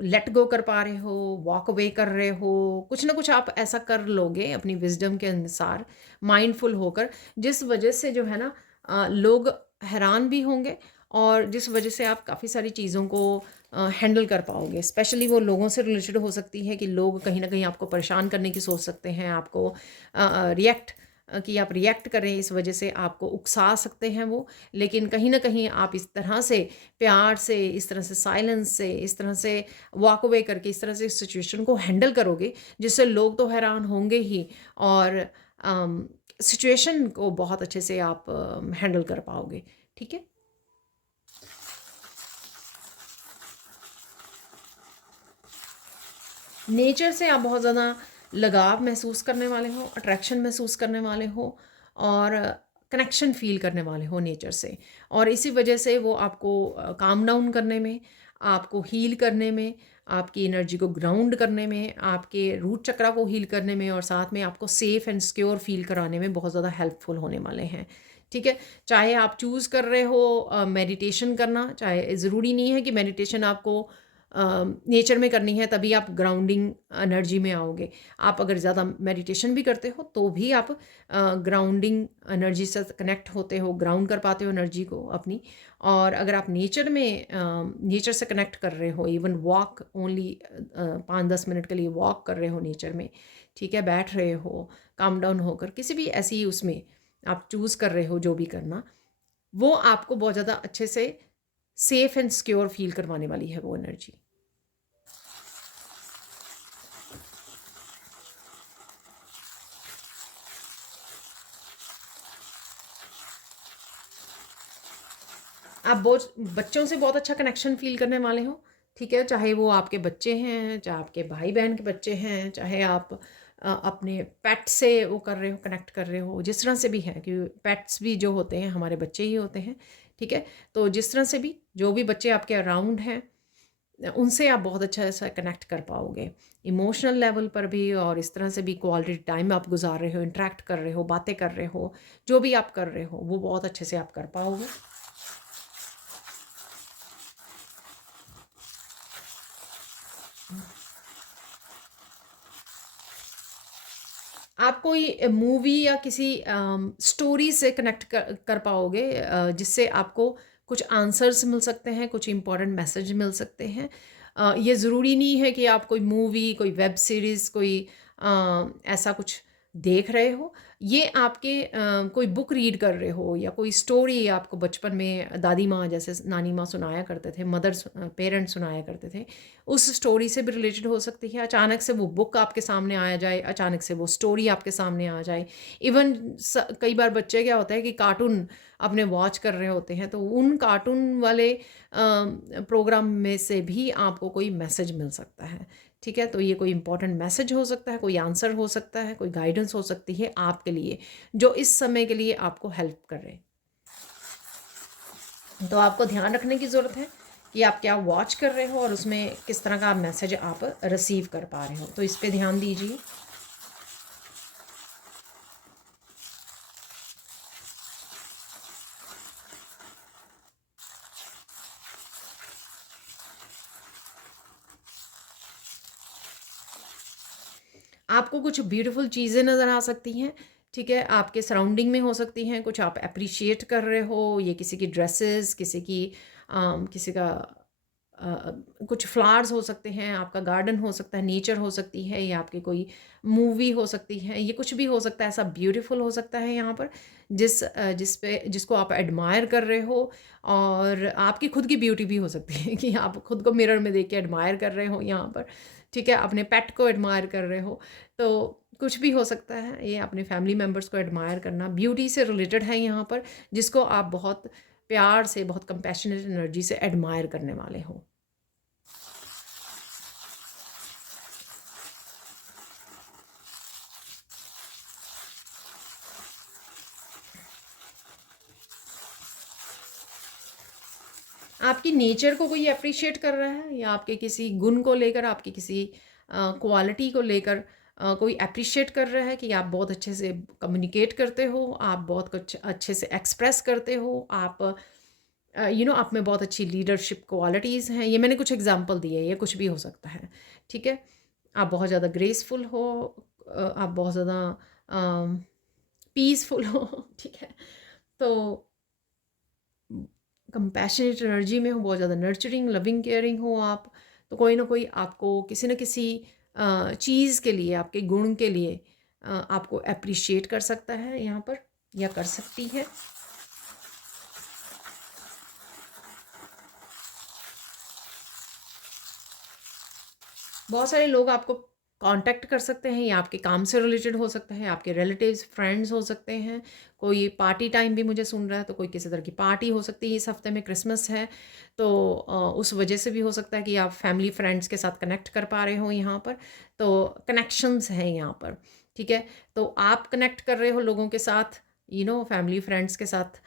लेट गो कर पा रहे हो, वॉक अवे कर रहे हो, कुछ ना कुछ आप ऐसा कर लोगे अपनी विजडम के अनुसार, माइंडफुल होकर, जिस वजह से जो है ना लोग हैरान भी होंगे, और जिस वजह से आप काफ़ी सारी चीज़ों को हैंडल कर पाओगे। स्पेशली वो लोगों से रिलेटेड हो सकती है कि लोग कहीं ना कहीं आपको परेशान करने की सोच सकते हैं, आपको रिएक्ट कि आप रिएक्ट करें, इस वजह से आपको उकसा सकते हैं वो। लेकिन कहीं ना कहीं आप इस तरह से प्यार से, इस तरह से साइलेंस से, इस तरह से वॉक अवे करके, इस तरह से इस सिचुएशन को हैंडल करोगे, जिससे लोग तो हैरान होंगे ही, और सिचुएशन को बहुत अच्छे से आप हैंडल कर पाओगे, ठीक है। नेचर से आप बहुत ज़्यादा लगाव महसूस करने वाले हो, अट्रैक्शन महसूस करने वाले हो, और कनेक्शन फील करने वाले हो नेचर से, और इसी वजह से वो आपको काम डाउन करने में, आपको हील करने में, आपकी एनर्जी को ग्राउंड करने में, आपके रूट चक्रा को हील करने में, और साथ में आपको सेफ़ एंड सिक्योर फील कराने में बहुत ज़्यादा हेल्पफुल होने वाले हैं, ठीक है। चाहे आप चूज़ कर रहे हो मेडिटेशन करना, चाहे ज़रूरी नहीं है कि मेडिटेशन आपको नेचर में करनी है, तभी आप ग्राउंडिंग एनर्जी में आओगे। आप अगर ज़्यादा मेडिटेशन भी करते हो तो भी आप ग्राउंडिंग एनर्जी से कनेक्ट होते हो, ग्राउंड कर पाते हो एनर्जी को अपनी। और अगर आप नेचर में नेचर से कनेक्ट कर रहे हो, इवन वॉक ओनली 5-10 मिनट के लिए वॉक कर रहे हो नेचर में, ठीक है, बैठ रहे हो काम डाउन होकर, किसी भी ऐसी उसमें आप चूज़ कर रहे हो जो भी करना, वो आपको बहुत ज़्यादा अच्छे से सेफ एंड सिक्योर फील करवाने वाली है वो एनर्जी। आप बहुत बच्चों से बहुत अच्छा कनेक्शन फील करने वाले हो, ठीक है, चाहे वो आपके बच्चे हैं, चाहे आपके भाई बहन के बच्चे हैं, चाहे आप अपने पेट से वो कर रहे हो, कनेक्ट कर रहे हो, जिस तरह से भी है, क्योंकि पेट्स भी जो होते हैं हमारे बच्चे ही होते हैं, ठीक है। तो जिस तरह से भी जो भी बच्चे आपके अराउंड हैं, उनसे आप बहुत अच्छा ऐसा कनेक्ट कर पाओगे इमोशनल लेवल पर भी, और इस तरह से भी क्वालिटी टाइम आप गुजार रहे हो, इंटरेक्ट कर रहे हो, बातें कर रहे हो, जो भी आप कर रहे हो वो बहुत अच्छे से आप कर पाओगे। आप कोई मूवी या किसी स्टोरी से कनेक्ट कर पाओगे, जिससे आपको कुछ आंसर्स मिल सकते हैं, कुछ इंपॉर्टेंट मैसेज मिल सकते हैं। ये ज़रूरी नहीं है कि आप कोई मूवी, कोई वेब सीरीज़, कोई ऐसा कुछ देख रहे हो। ये आपके कोई बुक रीड कर रहे हो, या कोई स्टोरी आपको बचपन में दादी माँ जैसे नानी माँ सुनाया करते थे, पेरेंट्स सुनाया करते थे, उस स्टोरी से भी रिलेटेड हो सकती है। अचानक से वो बुक आपके सामने आ जाए, अचानक से वो स्टोरी आपके सामने आ जाए। इवन कई बार बच्चे क्या होता है कि कार्टून अपने वॉच कर रहे होते हैं, तो उन कार्टून वाले प्रोग्राम में से भी आपको कोई मैसेज मिल सकता है, ठीक है। तो ये कोई इंपॉर्टेंट मैसेज हो सकता है, कोई आंसर हो सकता है, कोई गाइडेंस हो सकती है आपके लिए, जो इस समय के लिए आपको हेल्प कर रहे हैं। तो आपको ध्यान रखने की ज़रूरत है कि आप क्या वॉच कर रहे हो और उसमें किस तरह का मैसेज आप रिसीव कर पा रहे हो, तो इस पे ध्यान दीजिए। आपको कुछ ब्यूटीफुल चीज़ें नज़र आ सकती हैं, ठीक है, आपके सराउंडिंग में हो सकती हैं, कुछ आप अप्रिशिएट कर रहे हो, ये किसी की ड्रेसेस, किसी की किसी का कुछ फ्लावर्स हो सकते हैं, आपका गार्डन हो सकता है, नेचर हो सकती है, या आपकी कोई मूवी हो सकती है, ये कुछ भी हो सकता है, ऐसा ब्यूटीफुल हो सकता है यहाँ पर, जिसको आप एडमायर कर रहे हो। और आपकी खुद की ब्यूटी भी हो सकती है कि आप खुद को मिरर में देख के एडमायर कर रहे हो यहाँ पर, ठीक है, अपने पेट को एडमायर कर रहे हो, तो कुछ भी हो सकता है। ये अपने फैमिली मेम्बर्स को एडमायर करना ब्यूटी से रिलेटेड है यहाँ पर, जिसको आप बहुत प्यार से, बहुत कंपैशनेट एनर्जी से एडमायर करने वाले हो। आपकी नेचर को कोई अप्रिशिएट कर रहा है, या आपके किसी गुण को लेकर, आपकी किसी क्वालिटी को लेकर कोई अप्रिशिएट कर रहा है कि आप बहुत अच्छे से कम्युनिकेट करते हो, आप बहुत कुछ अच्छे से एक्सप्रेस करते हो, आप आप में बहुत अच्छी लीडरशिप क्वालिटीज़ हैं। ये मैंने कुछ एग्जांपल दिए, ये कुछ भी हो सकता है, ठीक है। आप बहुत ज़्यादा ग्रेसफुल हो, आप बहुत ज़्यादा पीसफुल हो ठीक है। तो कंपैशनेट एनर्जी में हो, बहुत ज़्यादा नर्चरिंग, लविंग, केयरिंग हो आप, तो कोई ना कोई आपको किसी न किसी चीज़ के लिए, आपके गुण के लिए आपको अप्रिशिएट कर सकता है यहाँ पर, या कर सकती है। बहुत सारे लोग आपको कांटेक्ट कर सकते हैं, या आपके काम से रिलेटेड हो सकता है, आपके रिलेटिव्स, फ्रेंड्स हो सकते हैं। कोई पार्टी टाइम भी मुझे सुन रहा है, तो कोई किसी तरह की पार्टी हो सकती है, इस हफ्ते में क्रिसमस है, तो उस वजह से भी हो सकता है कि आप फैमिली फ्रेंड्स के साथ कनेक्ट कर पा रहे हो यहाँ पर। तो कनेक्शंस हैं यहाँ पर, ठीक है। तो आप कनेक्ट कर रहे हो लोगों के साथ, फैमिली फ्रेंड्स के साथ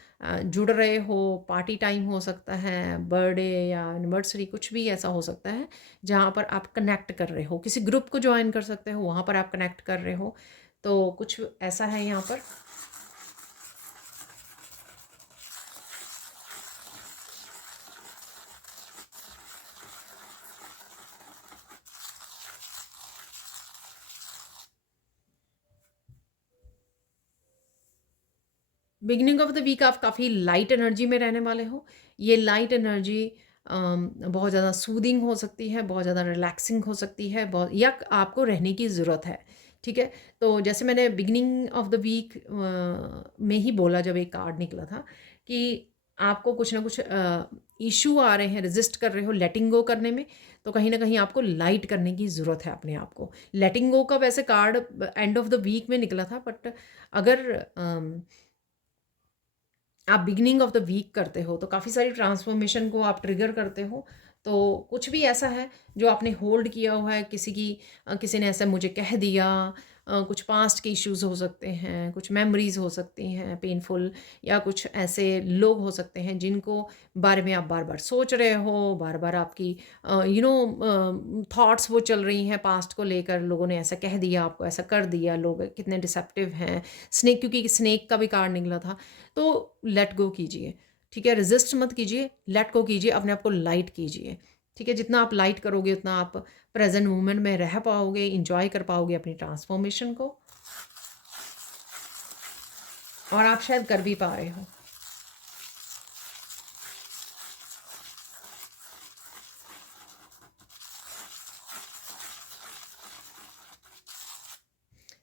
जुड़ रहे हो, पार्टी टाइम हो सकता है, बर्थडे या एनिवर्सरी, कुछ भी ऐसा हो सकता है जहाँ पर आप कनेक्ट कर रहे हो, किसी ग्रुप को ज्वाइन कर सकते हो, वहाँ पर आप कनेक्ट कर रहे हो, तो कुछ ऐसा है यहाँ पर। बिगिनिंग ऑफ द वीक आप काफ़ी लाइट एनर्जी में रहने वाले हो। ये लाइट एनर्जी बहुत ज़्यादा सूदिंग हो सकती है, बहुत ज़्यादा रिलैक्सिंग हो सकती है, बहुत या आपको रहने की ज़रूरत है, ठीक है? तो जैसे मैंने बिगिनिंग ऑफ द वीक में ही बोला जब एक कार्ड निकला था कि आपको कुछ ना कुछ इश्यू आ रहे हैं, रेज़िस्ट कर रहे हो लेटिंग गो करने में, तो कहीं न कहीं आपको लाइट करने की ज़रूरत है अपने आप को। लेटिंग गो का वैसे card end of the week में निकला था, बट अगर आप बिगिनिंग ऑफ द वीक करते हो तो काफ़ी सारी ट्रांसफॉर्मेशन को आप ट्रिगर करते हो। तो कुछ भी ऐसा है जो आपने होल्ड किया हुआ है, किसी ने ऐसा मुझे कह दिया, कुछ पास्ट के इश्यूज हो सकते हैं, कुछ मेमोरीज हो सकती हैं पेनफुल, या कुछ ऐसे लोग हो सकते हैं जिनको बारे में आप बार बार सोच रहे हो, बार बार आपकी थॉट्स वो चल रही हैं पास्ट को लेकर, लोगों ने ऐसा कह दिया, आपको ऐसा कर दिया, लोग कितने डिसेप्टिव हैं। स्नेक, क्योंकि स्नेक का भी कार्ड निकला था, तो लेट गो कीजिए, ठीक है? रेजिस्ट मत कीजिए, लेट गो कीजिए, अपने आप को लाइट कीजिए, ठीक है? जितना आप लाइट करोगे उतना आप प्रेजेंट मोमेंट में रह पाओगे, इंजॉय कर पाओगे अपनी ट्रांसफॉर्मेशन को, और आप शायद कर भी पा रहे हो।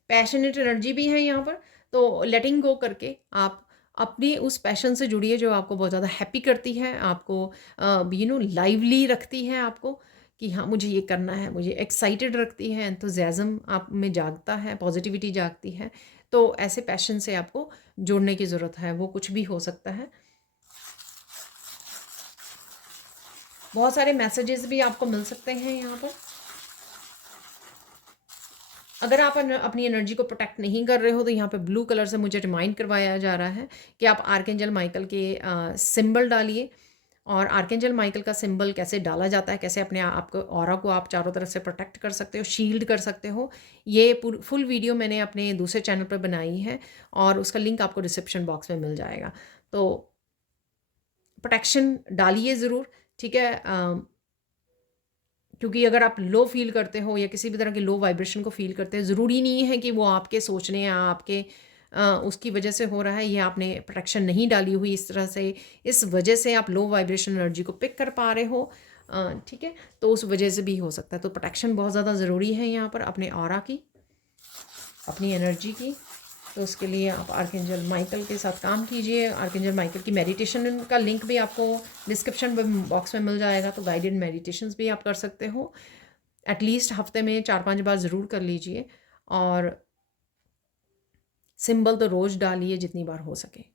पैशनेट एनर्जी भी है यहाँ पर, तो लेटिंग गो करके आप अपनी उस पैशन से जुड़िए जो आपको बहुत ज़्यादा हैप्पी करती है, आपको लाइवली रखती है आपको, कि हाँ मुझे ये करना है, मुझे एक्साइटेड रखती है, एंथुजियाज्म आप में जागता है, पॉजिटिविटी जागती है। तो ऐसे पैशन से आपको जुड़ने की ज़रूरत है, वो कुछ भी हो सकता है। बहुत सारे मैसेजेस भी आपको मिल सकते हैं यहाँ पर। अगर आप अपनी एनर्जी को प्रोटेक्ट नहीं कर रहे हो तो यहाँ पे ब्लू कलर से मुझे रिमाइंड करवाया जा रहा है कि आप आर्कएंजल माइकल के सिंबल डालिए। और आर्कएंजल माइकल का सिंबल कैसे डाला जाता है, कैसे अपने आप को, ऑरा को आप चारों तरफ से प्रोटेक्ट कर सकते हो, शील्ड कर सकते हो, ये फुल वीडियो मैंने अपने दूसरे चैनल पर बनाई है और उसका लिंक आपको डिस्क्रिप्शन बॉक्स में मिल जाएगा। तो प्रोटेक्शन डालिए ज़रूर, ठीक है? क्योंकि अगर आप लो फील करते हो या किसी भी तरह के लो वाइब्रेशन को फील करते हैं, ज़रूरी नहीं है कि वो आपके सोचने या आपके उसकी वजह से हो रहा है। ये आपने प्रोटेक्शन नहीं डाली हुई इस तरह से, इस वजह से आप लो वाइब्रेशन एनर्जी को पिक कर पा रहे हो, ठीक है? तो उस वजह से भी हो सकता है। तो प्रोटेक्शन बहुत ज़्यादा ज़रूरी है यहाँ पर, अपने ऑरा की, अपनी एनर्जी की। तो उसके लिए आप आर्कएंजल माइकल के साथ काम कीजिए। आर्कएंजल माइकल की मेडिटेशन का लिंक भी आपको डिस्क्रिप्शन बॉक्स में मिल जाएगा, तो गाइडेड मेडिटेशंस भी आप कर सकते हो। एटलीस्ट हफ्ते में 4-5 बार ज़रूर कर लीजिए, और सिंबल तो रोज़ डालिए जितनी बार हो सके।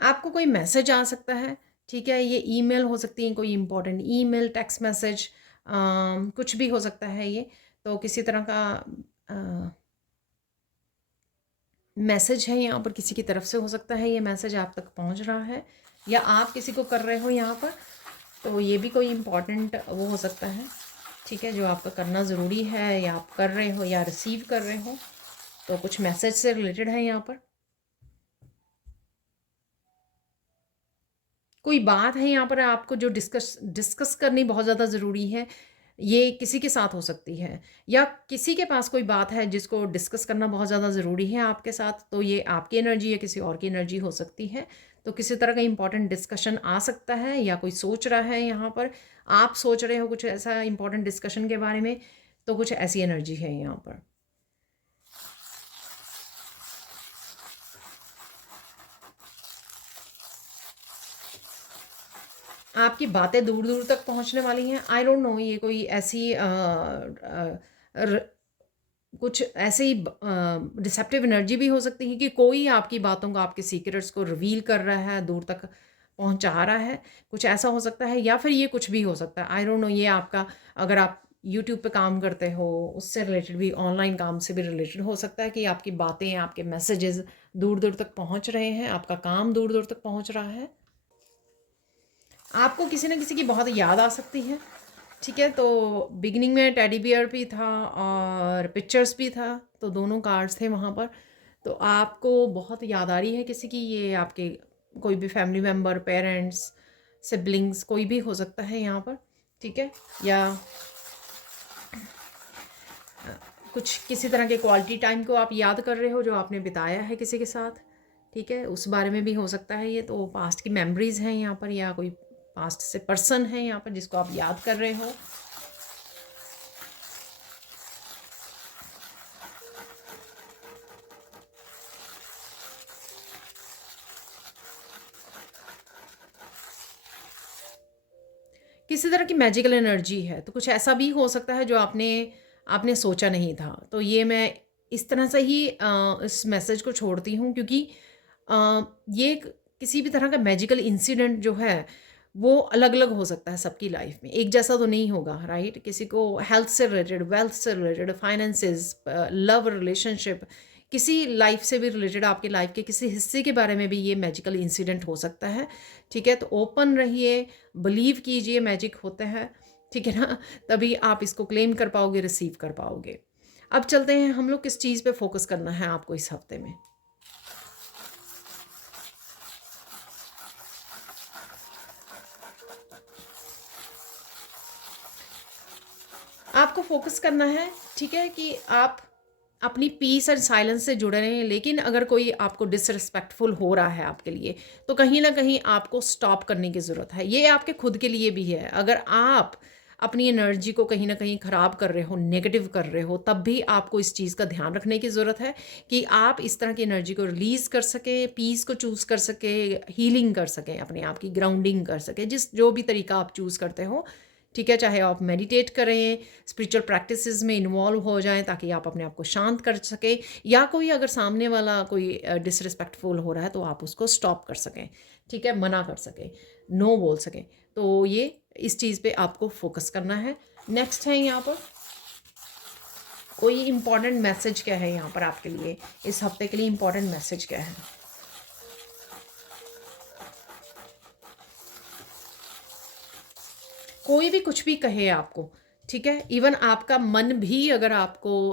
आपको कोई मैसेज आ सकता है, ठीक है? ये ईमेल हो सकती है, कोई इंपॉर्टेंट ईमेल, टेक्स्ट मैसेज, कुछ भी हो सकता है ये। तो किसी तरह का मैसेज है यहाँ पर, किसी की तरफ से हो सकता है ये मैसेज आप तक पहुँच रहा है, या आप किसी को कर रहे हो यहाँ पर। तो ये भी कोई इम्पॉर्टेंट वो हो सकता है, ठीक है? जो आपका करना ज़रूरी है, या आप कर रहे हो या रिसीव कर रहे हो। तो कुछ मैसेज से रिलेटेड है यहाँ पर। कोई बात है यहाँ पर आपको जो डिस्कस करनी बहुत ज़्यादा ज़रूरी है। ये किसी के साथ हो सकती है, या किसी के पास कोई बात है जिसको डिस्कस करना बहुत ज़्यादा ज़रूरी है आपके साथ। तो ये आपकी एनर्जी या किसी और की एनर्जी हो सकती है। तो किसी तरह का इंपॉर्टेंट डिस्कशन आ सकता है, या कोई सोच रहा है यहाँ पर, आप सोच रहे हो कुछ ऐसा इंपॉर्टेंट डिस्कशन के बारे में। तो कुछ ऐसी एनर्जी है यहाँ पर। आपकी बातें दूर दूर तक पहुंचने वाली हैं। आई डोंट नो, ये कोई ऐसी कुछ ऐसे ही डिसेप्टिव एनर्जी भी हो सकती है कि कोई आपकी बातों को, आपके सीक्रेट्स को रिवील कर रहा है, दूर तक पहुंचा रहा है। कुछ ऐसा हो सकता है, या फिर ये कुछ भी हो सकता है। आई डोंट नो, ये आपका, अगर आप यूट्यूब पे काम करते हो उससे रिलेटेड भी, ऑनलाइन काम से भी रिलेटेड हो सकता है कि आपकी बातें, आपके मैसेजेस दूर दूर तक पहुंच रहे हैं, आपका काम दूर दूर तक पहुंच रहा है। आपको किसी न किसी की बहुत याद आ सकती है, ठीक है? तो बिगिनिंग में टेडी बियर भी था और पिक्चर्स भी था, तो दोनों कार्ड्स थे वहाँ पर। तो आपको बहुत याद आ रही है किसी की, ये आपके कोई भी फैमिली मेम्बर, पेरेंट्स, सिबलिंग्स, कोई भी हो सकता है यहाँ पर, ठीक है। या कुछ किसी तरह के क्वालिटी टाइम को आप याद कर रहे हो जो आपने बिताया है किसी के साथ, ठीक है, उस बारे में भी हो सकता है ये। तो पास्ट की मेमोरीज़ हैं यहाँ पर, या कोई पास्ट से पर्सन है यहाँ पर जिसको आप याद कर रहे हो। किसी तरह की मैजिकल एनर्जी है, तो कुछ ऐसा भी हो सकता है जो आपने आपने सोचा नहीं था। तो ये मैं इस तरह से ही इस मैसेज को छोड़ती हूँ, क्योंकि ये किसी भी तरह का मैजिकल इंसिडेंट जो है वो अलग अलग हो सकता है सबकी लाइफ में, एक जैसा तो नहीं होगा, राइट। किसी को हेल्थ से रिलेटेड, वेल्थ से रिलेटेड, फाइनेंसेस, लव रिलेशनशिप, किसी लाइफ से भी रिलेटेड, आपकी लाइफ के किसी हिस्से के बारे में भी ये मैजिकल इंसिडेंट हो सकता है, ठीक है। तो ओपन रहिए, बिलीव कीजिए मैजिक होता है, ठीक है ना, तभी आप इसको क्लेम कर पाओगे, रिसीव कर पाओगे। अब चलते हैं हम लोग, किस चीज़ पे फोकस करना है आपको इस हफ्ते में। आपको फोकस करना है, ठीक है, कि आप अपनी पीस एंड साइलेंस से जुड़े रहें। लेकिन अगर कोई आपको डिसरिस्पेक्टफुल हो रहा है आपके लिए, तो कहीं ना कहीं आपको स्टॉप करने की ज़रूरत है। ये आपके खुद के लिए भी है। अगर आप अपनी एनर्जी को कहीं ना कहीं ख़राब कर रहे हो, नेगेटिव कर रहे हो, तब भी आपको इस चीज़ का ध्यान रखने की ज़रूरत है कि आप इस तरह की एनर्जी को रिलीज़ कर सकें, पीस को चूज़ कर सकें, हीलिंग कर सकें, अपने आप की ग्राउंडिंग कर सकें, जिस जो भी तरीका आप चूज़ करते हो, ठीक है। चाहे आप मेडिटेट करें, स्पिरिचुअल प्रैक्टिसेस में इन्वॉल्व हो जाएं ताकि आप अपने आप को शांत कर सकें, या कोई अगर सामने वाला कोई डिसरिस्पेक्टफुल हो रहा है तो आप उसको स्टॉप कर सकें, ठीक है, मना कर सकें, नो बोल सकें। तो ये इस चीज़ पे आपको फोकस करना है। नेक्स्ट है यहाँ पर कोई इम्पॉर्टेंट मैसेज क्या है यहाँ पर आपके लिए, इस हफ्ते के लिए इम्पॉर्टेंट मैसेज क्या है। कोई भी कुछ भी कहे आपको, ठीक है, इवन आपका मन भी अगर आपको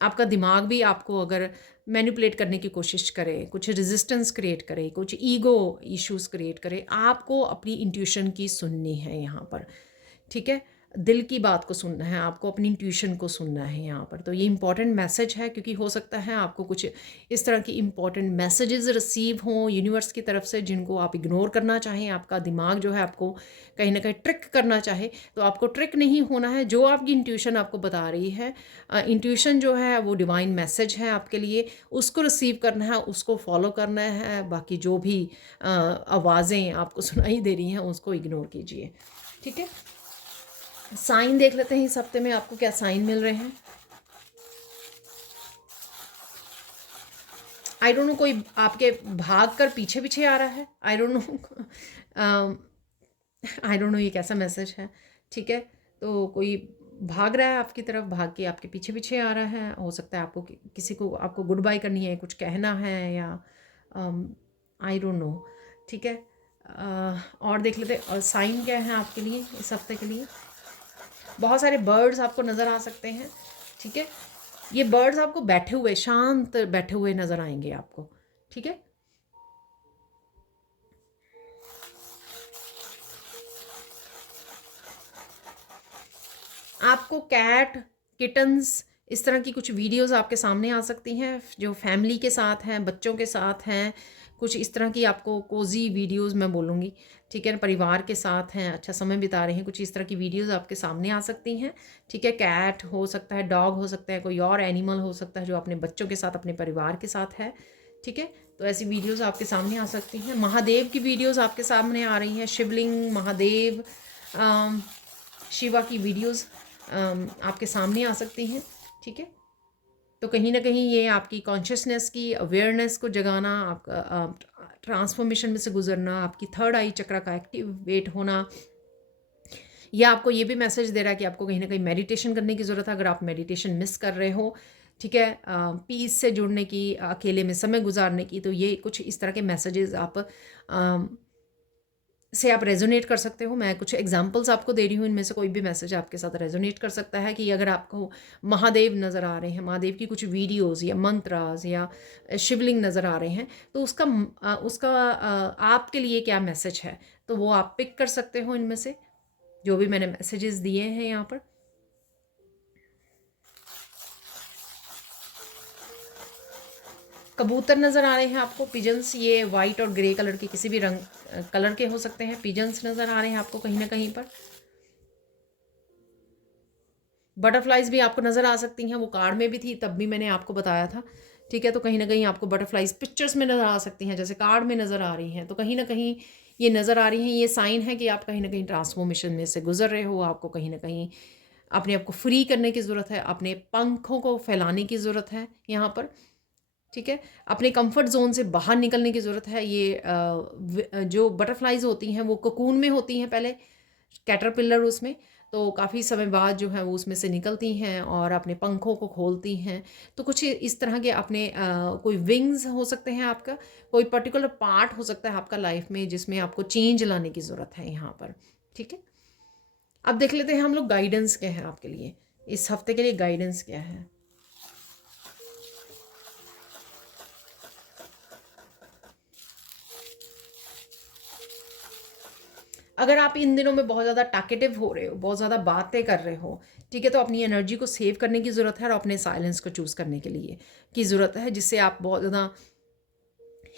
आपका दिमाग भी आपको अगर मैनिपुलेट करने की कोशिश करे, कुछ रेजिस्टेंस क्रिएट करे, कुछ ईगो इश्यूज क्रिएट करे, आपको अपनी इंट्यूशन की सुननी है यहाँ पर, ठीक है। दिल की बात को सुनना है आपको, अपनी इंट्यूशन को सुनना है यहाँ पर। तो ये इंपॉर्टेंट मैसेज है, क्योंकि हो सकता है आपको कुछ इस तरह की इंपॉर्टेंट मैसेजेस रिसीव हों यूनिवर्स की तरफ से, जिनको आप इग्नोर करना चाहें। आपका दिमाग जो है आपको कहीं ना कहीं ट्रिक करना चाहे, तो आपको ट्रिक नहीं होना है। जो आपकी इंट्यूशन आपको बता रही है, इंट्यूशन जो है वो डिवाइन मैसेज है आपके लिए, उसको रिसीव करना है, उसको फॉलो करना है। बाकी जो भी आवाज़ें आपको सुनाई दे रही हैं उसको इग्नोर कीजिए, ठीक है। साइन देख लेते हैं इस हफ्ते में आपको क्या साइन मिल रहे हैं। आई डोंट नो, कोई आपके भाग कर पीछे पीछे आ रहा है, I don't know, I don't know ये कैसा मैसेज है, ठीक है। तो कोई भाग रहा है आपकी तरफ, भाग के आपके पीछे पीछे आ रहा है। हो सकता है आपको किसी को आपको गुड बाय करनी है, कुछ कहना है, या आई डोंट नो, ठीक है। और देख लेते हैं साइन क्या है आपके लिए इस हफ्ते के लिए। बहुत सारे बर्ड्स आपको नज़र आ सकते हैं, ठीक है। ये बर्ड्स आपको बैठे हुए, शांत बैठे हुए नज़र आएंगे आपको, ठीक है। आपको कैट, किटन्स, इस तरह की कुछ वीडियोस आपके सामने आ सकती हैं जो फैमिली के साथ हैं, बच्चों के साथ हैं। कुछ इस तरह की आपको कोजी वीडियोस मैं बोलूँगी, ठीक है, परिवार के साथ हैं, अच्छा समय बिता रहे हैं, कुछ इस तरह की वीडियोस आपके सामने आ सकती हैं, ठीक है। कैट हो सकता है, डॉग हो सकता है, कोई और एनिमल हो सकता है जो अपने बच्चों के साथ, अपने परिवार के साथ है, ठीक है। तो ऐसी वीडियोस आपके सामने आ सकती हैं। महादेव की वीडियोस आपके सामने आ रही हैं, शिवलिंग, महादेव, शिवा की वीडियोस आपके सामने आ सकती हैं, ठीक है। तो कहीं ना कहीं ये आपकी कॉन्शियसनेस की अवेयरनेस को जगाना, आपका ट्रांसफॉर्मेशन में से गुजरना, आपकी थर्ड आई चक्र का एक्टिवेट होना, या आपको ये भी मैसेज दे रहा है कि आपको कहीं ना कहीं मेडिटेशन करने की ज़रूरत है। अगर आप मेडिटेशन मिस कर रहे हो, ठीक है, पीस से जुड़ने की, अकेले में समय गुजारने की, तो ये कुछ इस तरह के मैसेजेस आप से आप रेजोनेट कर सकते हो। मैं कुछ एग्जांपल्स आपको दे रही हूँ, इनमें से कोई भी मैसेज आपके साथ रेजोनेट कर सकता है। कि अगर आपको महादेव नज़र आ रहे हैं, महादेव की कुछ वीडियोस या मंत्रास या शिवलिंग नज़र आ रहे हैं, तो उसका आपके लिए क्या मैसेज है, तो वो आप पिक कर सकते हो इनमें से जो भी मैंने मैसेजेस दिए हैं यहाँ पर। कबूतर नज़र आ रहे हैं आपको, पिजन्स, ये वाइट और ग्रे कलर के किसी भी रंग कलर के हो सकते हैं। पिजन्स नज़र आ रहे हैं आपको कहीं ना कहीं पर। बटरफ्लाइज भी आपको नज़र आ सकती हैं, वो कार्ड में भी थी तब भी मैंने आपको बताया था। ठीक है, तो कहीं ना कहीं आपको बटरफ्लाइज पिक्चर्स में नज़र आ सकती हैं, जैसे कार्ड में नज़र आ रही हैं। तो कहीं ना कहीं ये नज़र आ रही हैं, ये साइन है कि आप कहीं ना कहीं ट्रांसफॉर्मेशन में से गुजर रहे हो। आपको कहीं ना कहीं अपने आप को फ्री करने की ज़रूरत है, अपने पंखों को फैलाने की ज़रूरत है यहाँ पर। ठीक है, अपने कंफर्ट जोन से बाहर निकलने की ज़रूरत है। ये जो बटरफ्लाइज होती हैं वो कोकून में होती हैं पहले, कैटरपिलर उसमें, तो काफ़ी समय बाद जो है वो उसमें से निकलती हैं और अपने पंखों को खोलती हैं। तो कुछ इस तरह के अपने कोई विंग्स हो सकते हैं आपका, कोई पर्टिकुलर पार्ट हो सकता है आपका लाइफ में जिसमें आपको चेंज लाने की ज़रूरत है यहाँ पर। ठीक है, अब देख लेते हैं हम लोग गाइडेंस क्या है आपके लिए, इस हफ्ते के लिए गाइडेंस क्या है। अगर आप इन दिनों में बहुत ज़्यादा टॉकेटिव हो रहे हो, बहुत ज़्यादा बातें कर रहे हो, ठीक है, तो अपनी एनर्जी को सेव करने की ज़रूरत है और अपने साइलेंस को चूज़ करने के लिए की ज़रूरत है, जिससे आप बहुत ज़्यादा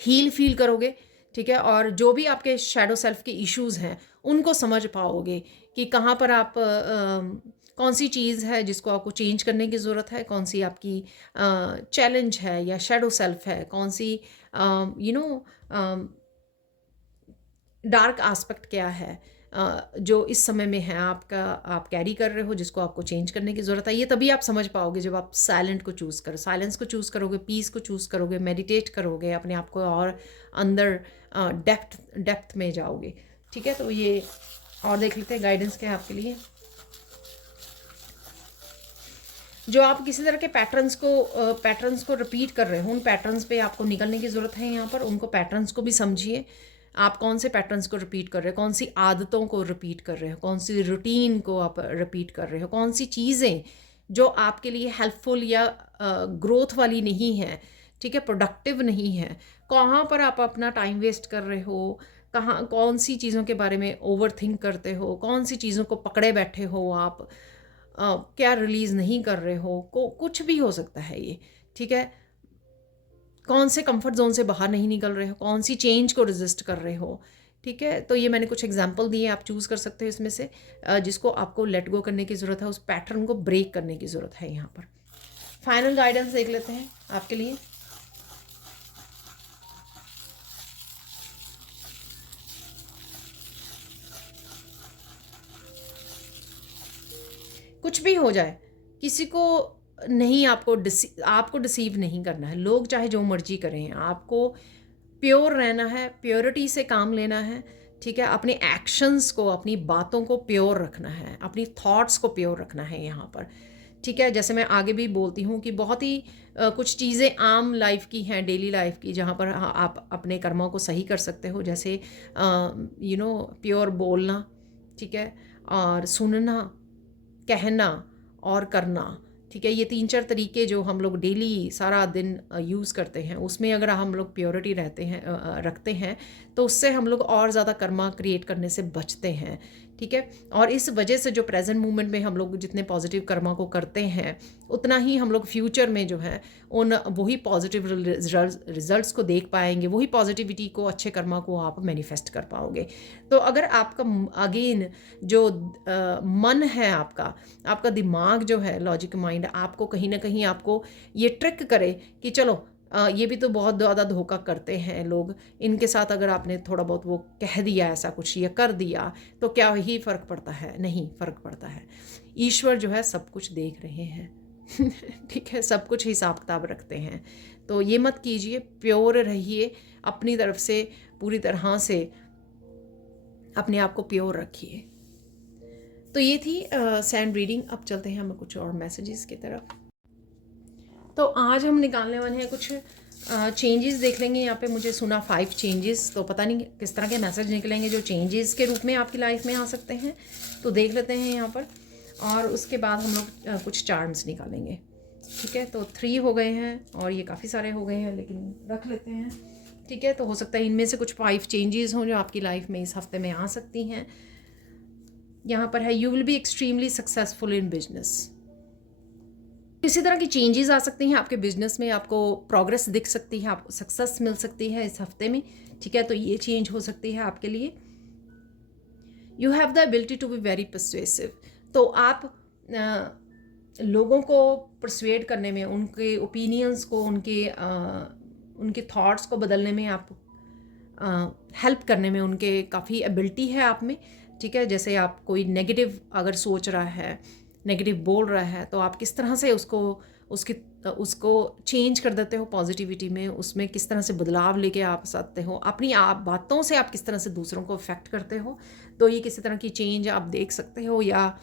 हील फील करोगे। ठीक है, और जो भी आपके शैडो सेल्फ के इश्यूज़ हैं उनको समझ पाओगे कि कहाँ पर आप कौन सी चीज़ है जिसको आपको चेंज करने की ज़रूरत है, कौन सी आपकी चैलेंज है या शैडो सेल्फ है, कौन सी यू नो डार्क एस्पेक्ट क्या है जो इस समय में है आपका, आप कैरी कर रहे हो, जिसको आपको चेंज करने की ज़रूरत है। ये तभी आप समझ पाओगे जब आप साइलेंट को चूज़ करो, साइलेंस को चूज़ करोगे, पीस को चूज़ करोगे, मेडिटेट करोगे, अपने आप को और अंदर डेप्थ में जाओगे। ठीक है, तो ये और देख लेते हैं गाइडेंस क्या है आपके लिए। जो आप किसी तरह के पैटर्न्स को रिपीट कर रहे हो, उन पैटर्न्स पे आपको निकलने की ज़रूरत है यहाँ पर। उनको पैटर्न्स को भी समझिए, आप कौन से पैटर्न्स को रिपीट कर रहे हो, कौन सी आदतों को रिपीट कर रहे हो, कौन सी रूटीन को आप रिपीट कर रहे हो, कौन सी चीज़ें जो आपके लिए हेल्पफुल या ग्रोथ वाली नहीं है, ठीक है, प्रोडक्टिव नहीं है, कहाँ पर आप अपना टाइम वेस्ट कर रहे हो, कहाँ कौन सी चीज़ों के बारे में ओवर थिंक करते हो, कौन सी चीज़ों को पकड़े बैठे हो आप, क्या रिलीज़ नहीं कर रहे हो, को कुछ भी हो सकता है ये। ठीक है, कौन से कंफर्ट जोन से बाहर नहीं निकल रहे हो, कौन सी चेंज को रेजिस्ट कर रहे हो। ठीक है, तो ये मैंने कुछ एग्जांपल दिए, आप चूज़ कर सकते हो इसमें से जिसको आपको लेट गो करने की ज़रूरत है, उस पैटर्न को ब्रेक करने की ज़रूरत है यहाँ पर। फाइनल गाइडेंस देख लेते हैं आपके लिए। कुछ भी हो जाए, किसी को नहीं, आपको डिसीव नहीं करना है। लोग चाहे जो मर्जी करें, आपको प्योर रहना है, प्योरिटी से काम लेना है। ठीक है, अपने एक्शंस को, अपनी बातों को प्योर रखना है, अपनी थॉट्स को प्योर रखना है यहाँ पर। ठीक है, जैसे मैं आगे भी बोलती हूँ कि बहुत ही कुछ चीज़ें आम लाइफ की हैं, डेली लाइफ की, जहाँ पर आप अपने कर्मों को सही कर सकते हो। जैसे प्योर बोलना, ठीक है, और सुनना, कहना और करना। ठीक है, ये 3-4 तरीके जो हम लोग डेली सारा दिन यूज़ करते हैं, उसमें अगर हम लोग प्योरिटी रखते हैं, तो उससे हम लोग और ज़्यादा कर्मा क्रिएट करने से बचते हैं। ठीक है, और इस वजह से जो प्रेजेंट मोमेंट में हम लोग जितने पॉजिटिव कर्मा को करते हैं, उतना ही हम लोग फ्यूचर में जो है उन वही पॉजिटिव रिजल्ट्स को देख पाएंगे, वही पॉजिटिविटी को, अच्छे कर्मा को आप मैनिफेस्ट कर पाओगे। तो अगर आपका अगेन जो मन है, आपका दिमाग जो है, लॉजिक माइंड, आपको कहीं ना कहीं आपको ये ट्रिक करे कि चलो ये भी तो बहुत ज़्यादा धोखा करते हैं लोग, इनके साथ अगर आपने थोड़ा बहुत वो कह दिया ऐसा कुछ या कर दिया तो क्या ही फ़र्क पड़ता है। नहीं फ़र्क पड़ता है, ईश्वर जो है सब कुछ देख रहे हैं। ठीक है, सब कुछ हिसाब किताब रखते हैं। तो ये मत कीजिए, प्योर रहिए, अपनी तरफ से पूरी तरह से अपने आप को प्योर रखिए। तो ये थी सैंड रीडिंग। अब चलते हैं हम कुछ और मैसेजेस की तरफ। तो आज हम निकालने वाले हैं कुछ चेंजेस देख लेंगे यहाँ पे, मुझे सुना 5 चेंजेस, तो पता नहीं किस तरह के मैसेज निकलेंगे जो चेंजेस के रूप में आपकी लाइफ में आ सकते हैं। तो देख लेते हैं यहाँ पर, और उसके बाद हम लोग कुछ चार्म्स निकालेंगे। ठीक है, तो 3 हो गए हैं और ये काफ़ी सारे हो गए हैं, लेकिन रख लेते हैं। ठीक है, तो हो सकता है इनमें से कुछ 5 चेंजेस हों जो आपकी लाइफ में इस हफ्ते में आ सकती हैं। यहाँ पर है, you will be extremely successful in business. किसी तरह की चेंजेस आ सकती हैं आपके बिजनेस में, आपको प्रोग्रेस दिख सकती है, आपको सक्सेस मिल सकती है इस हफ्ते में। ठीक है, तो ये चेंज हो सकती है आपके लिए। You have the ability to be very persuasive. तो आप लोगों को परसुएड करने में, उनके ओपिनियंस को, उनके थॉट्स को बदलने में, आप हेल्प करने में उनके काफ़ी एबिलिटी है आप में। ठीक है, जैसे आप कोई नेगेटिव अगर सोच रहा है, नेगेटिव बोल रहा है, तो आप किस तरह से उसको चेंज कर देते हो पॉजिटिविटी में, उसमें किस तरह से बदलाव लेके आप सकते हो, अपनी आप बातों से आप किस तरह से दूसरों को अफेक्ट करते हो। तो ये किसी तरह की चेंज आप देख सकते हो, या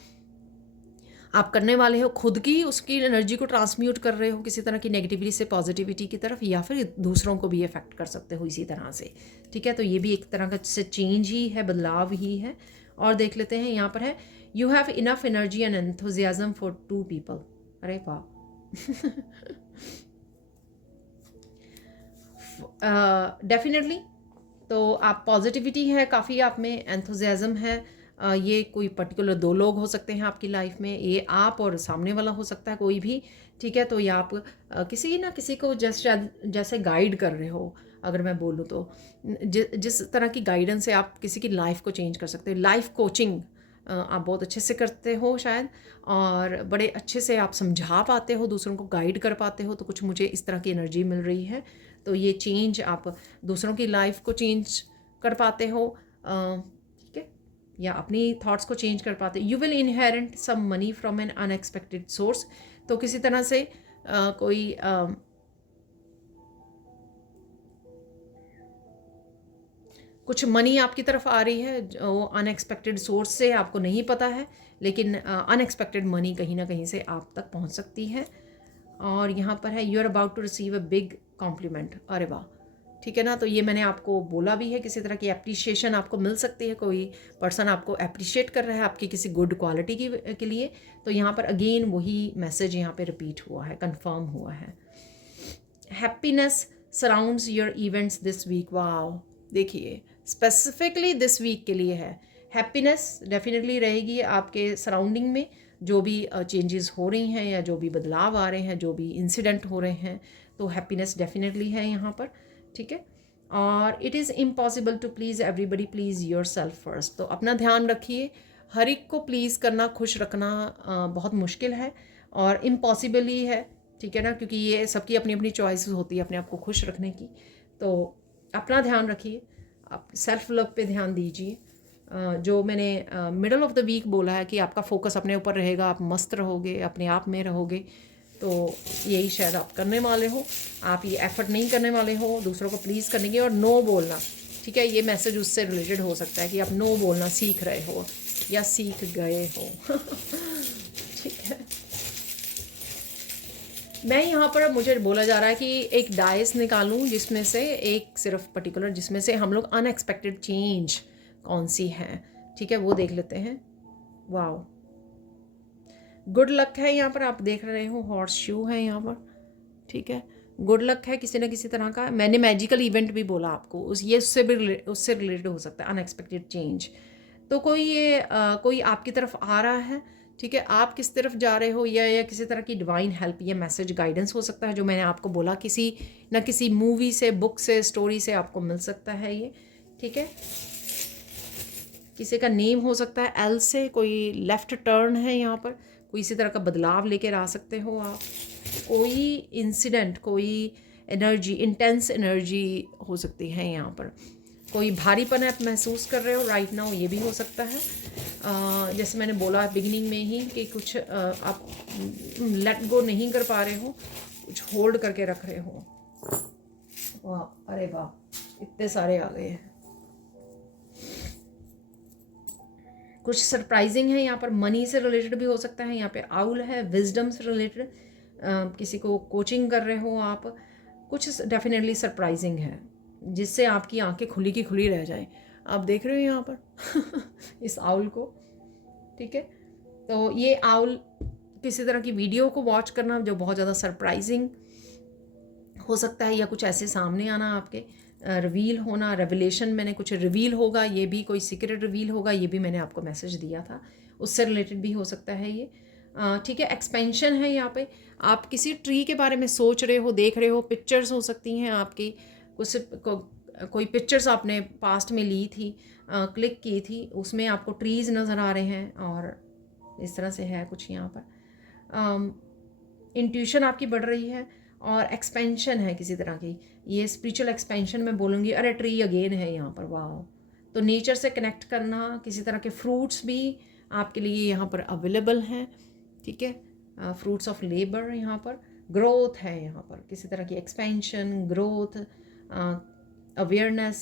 आप करने वाले हो खुद की, उसकी एनर्जी को ट्रांसम्यूट कर रहे हो किसी तरह की नेगेटिविटी से पॉजिटिविटी की तरफ, या फिर दूसरों को भी अफेक्ट कर सकते हो इसी तरह से। ठीक है, तो ये भी एक तरह का से चेंज ही है, बदलाव ही है। और देख लेते हैं, यहाँ पर है, you have enough energy and enthusiasm for 2 people. अरे वाह डेफिनेटली तो आप पॉजिटिविटी है काफ़ी आप में, एंथुजियाज्म है। ये कोई पर्टिकुलर 2 लोग हो सकते हैं आपकी लाइफ में, ये आप और सामने वाला हो सकता है कोई भी। ठीक है, तो ये आप किसी ना किसी को जैसे गाइड कर रहे हो, अगर मैं बोलूँ तो जिस तरह की गाइडेंस से आप किसी की लाइफ को चेंज कर सकते हो। लाइफ कोचिंग आप बहुत अच्छे से करते हो शायद, और बड़े अच्छे से आप समझा पाते हो, दूसरों को गाइड कर पाते हो। तो कुछ मुझे इस तरह की एनर्जी मिल रही है। तो ये चेंज, आप दूसरों की लाइफ को चेंज कर पाते हो, ठीक है, या अपनी थॉट्स को चेंज कर पाते हो। You will inherit some money from an unexpected source. तो किसी तरह से कोई कुछ मनी आपकी तरफ आ रही है जो अनएक्सपेक्टेड सोर्स से, आपको नहीं पता है, लेकिन अनएक्सपेक्टेड मनी कहीं ना कहीं से आप तक पहुंच सकती है। और यहाँ पर है, you are about to receive a big compliment. अरे वाह, ठीक है ना, तो ये मैंने आपको बोला भी है, किसी तरह की एप्रिशिएशन आपको मिल सकती है, कोई पर्सन आपको अप्रिशिएट कर रहा है आपकी किसी गुड क्वालिटी के लिए। तो यहाँ पर अगेन वही मैसेज यहाँ पे रिपीट हुआ है, कंफर्म हुआ है। Happiness surrounds your events this week. Wow, देखिए स्पेसिफिकली दिस वीक के लिए है, हैप्पीनेस डेफिनेटली रहेगी आपके सराउंडिंग में। जो भी चेंजेस हो रही हैं, या जो भी बदलाव आ रहे हैं, जो भी इंसिडेंट हो रहे हैं, तो हैप्पीनेस डेफिनेटली है यहाँ पर। ठीक है, और it is impossible to please everybody, please yourself first. तो अपना ध्यान रखिए, हर एक को प्लीज़ करना, खुश रखना बहुत मुश्किल है और इम्पॉसिबल ही है। ठीक है ना, क्योंकि ये सबकी अपनी अपनी चॉइस होती है अपने आप को खुश रखने की। तो अपना ध्यान रखिए, आप सेल्फ लव पे ध्यान दीजिए। जो मैंने मिडल ऑफ द वीक बोला है कि आपका फोकस अपने ऊपर रहेगा, आप मस्त रहोगे, अपने आप में रहोगे। तो यही शायद आप करने वाले हो, आप ये एफर्ट नहीं करने वाले हो दूसरों को प्लीज़ करने की, और नो बोलना। ठीक है, ये मैसेज उससे रिलेटेड हो सकता है कि आप नो बोलना सीख रहे हो या सीख गए हो। ठीक है, मैं यहाँ पर, मुझे बोला जा रहा है कि एक डाइस निकालूं जिसमें से एक सिर्फ पर्टिकुलर, जिसमें से हम लोग अनएक्सपेक्टेड चेंज कौन सी है। ठीक है, वो देख लेते हैं। वाओ, गुड लक है यहाँ पर, आप देख रहे हो हॉर्स शू है यहाँ पर। ठीक है, गुड लक है किसी न किसी तरह का। मैंने मैजिकल इवेंट भी बोला आपको, ये उससे रिलेटेड हो सकता है, अनएक्सपेक्टेड चेंज। तो कोई आपकी तरफ आ रहा है। ठीक है, आप किस तरफ जा रहे हो, या किसी तरह की डिवाइन हेल्प या मैसेज गाइडेंस हो सकता है, जो मैंने आपको बोला, किसी न किसी मूवी से, बुक से, स्टोरी से आपको मिल सकता है ये। ठीक है, किसी का नेम हो सकता है एल से, कोई लेफ़्ट टर्न है यहाँ पर, कोई इसी तरह का बदलाव लेकर आ सकते हो आप। कोई इंसिडेंट, कोई एनर्जी, इंटेंस एनर्जी हो सकती है यहाँ पर। कोई भारीपन आप महसूस कर रहे हो राइट नाउ, ये भी हो सकता है। जैसे मैंने बोला बिगिनिंग में ही कि कुछ आप लेट गो नहीं कर पा रहे हो, कुछ होल्ड करके रख रहे हो। वाह, अरे वाह, इतने सारे आ गए हैं। कुछ सरप्राइजिंग है यहाँ पर, मनी से रिलेटेड भी हो सकता है। यहाँ पे आउल है, विजडम से रिलेटेड, किसी को कोचिंग कर रहे हो आप, कुछ डेफिनेटली सरप्राइजिंग है जिससे आपकी आंखें खुली की खुली रह जाएं। आप देख रहे हो यहाँ पर इस आउल को, ठीक है। तो ये आउल किसी तरह की वीडियो को वॉच करना जो बहुत ज़्यादा सरप्राइजिंग हो सकता है, या कुछ ऐसे सामने आना आपके, रिवील होना, रेवलेशन, मैंने कुछ रिवील होगा, ये भी कोई सीक्रेट रिवील होगा, ये भी मैंने आपको मैसेज दिया था, उससे रिलेटेड भी हो सकता है ये, ठीक है। एक्सपेंशन है यहाँ पे, आप किसी ट्री के बारे में सोच रहे हो, देख रहे हो, पिक्चर्स हो सकती हैं आपकी, कोई पिक्चर्स आपने पास्ट में ली थी, क्लिक की थी, उसमें आपको ट्रीज़ नज़र आ रहे हैं और इस तरह से है कुछ यहाँ पर। इंट्यूशन आपकी बढ़ रही है और एक्सपेंशन है किसी तरह की, ये स्पिरिचुअल एक्सपेंशन मैं बोलूँगी। अरे ट्री अगेन है यहाँ पर, वाह। तो नेचर से कनेक्ट करना, किसी तरह के फ्रूट्स भी आपके लिए यहाँ पर अवेलेबल हैं, ठीक है। फ्रूट्स ऑफ लेबर यहाँ पर, ग्रोथ है यहाँ पर, किसी तरह की एक्सपेंशन, ग्रोथ, अवेयरनेस,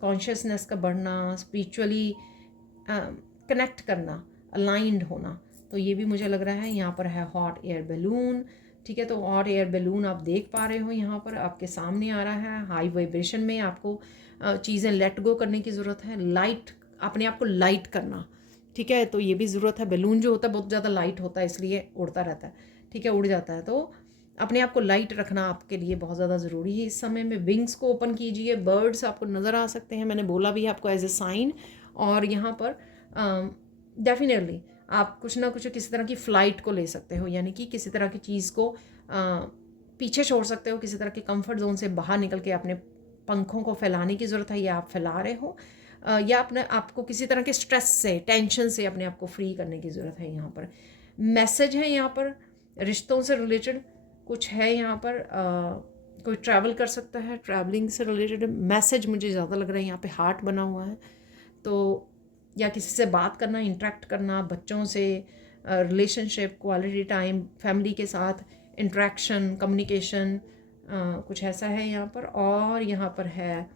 कॉन्शियसनेस का बढ़ना, स्पिरिचुअली कनेक्ट करना, अलाइंड होना। तो ये भी मुझे लग रहा है यहाँ पर है हॉट एयर बैलून, ठीक है। तो हॉट एयर बैलून आप देख पा रहे हो यहाँ पर आपके सामने आ रहा है। हाई वाइब्रेशन में आपको चीज़ें लेट गो करने की ज़रूरत है, लाइट, अपने आप को लाइट करना, ठीक है। तो ये भी ज़रूरत है। बैलून जो होता है बहुत ज़्यादा लाइट होता है, इसलिए उड़ता रहता है, ठीक है, उड़ जाता है। तो अपने आप को लाइट रखना आपके लिए बहुत ज़्यादा ज़रूरी है इस समय में। विंग्स को ओपन कीजिए, बर्ड्स आपको नज़र आ सकते हैं, मैंने बोला भी आपको एज ए साइन। और यहाँ पर डेफिनेटली आप कुछ ना कुछ किसी तरह की फ़्लाइट को ले सकते हो, यानी कि किसी तरह की चीज़ को पीछे छोड़ सकते हो, किसी तरह के कंफर्ट जोन से बाहर निकल के अपने पंखों को फैलाने की ज़रूरत है, या आप फैला रहे हो, या अपने आपको किसी तरह के स्ट्रेस से, टेंशन से अपने आप को फ्री करने की ज़रूरत है। यहाँ पर मैसेज है, यहाँ पर रिश्तों से रिलेटेड कुछ है, यहाँ पर कोई ट्रैवल कर सकता है, ट्रैवलिंग से रिलेटेड मैसेज मुझे ज़्यादा लग रहा है। यहाँ पे हार्ट बना हुआ है, तो या किसी से बात करना, इंटरेक्ट करना, बच्चों से रिलेशनशिप, क्वालिटी टाइम, फैमिली के साथ इंट्रैक्शन, कम्युनिकेशन, कुछ ऐसा है यहाँ पर। और यहाँ पर है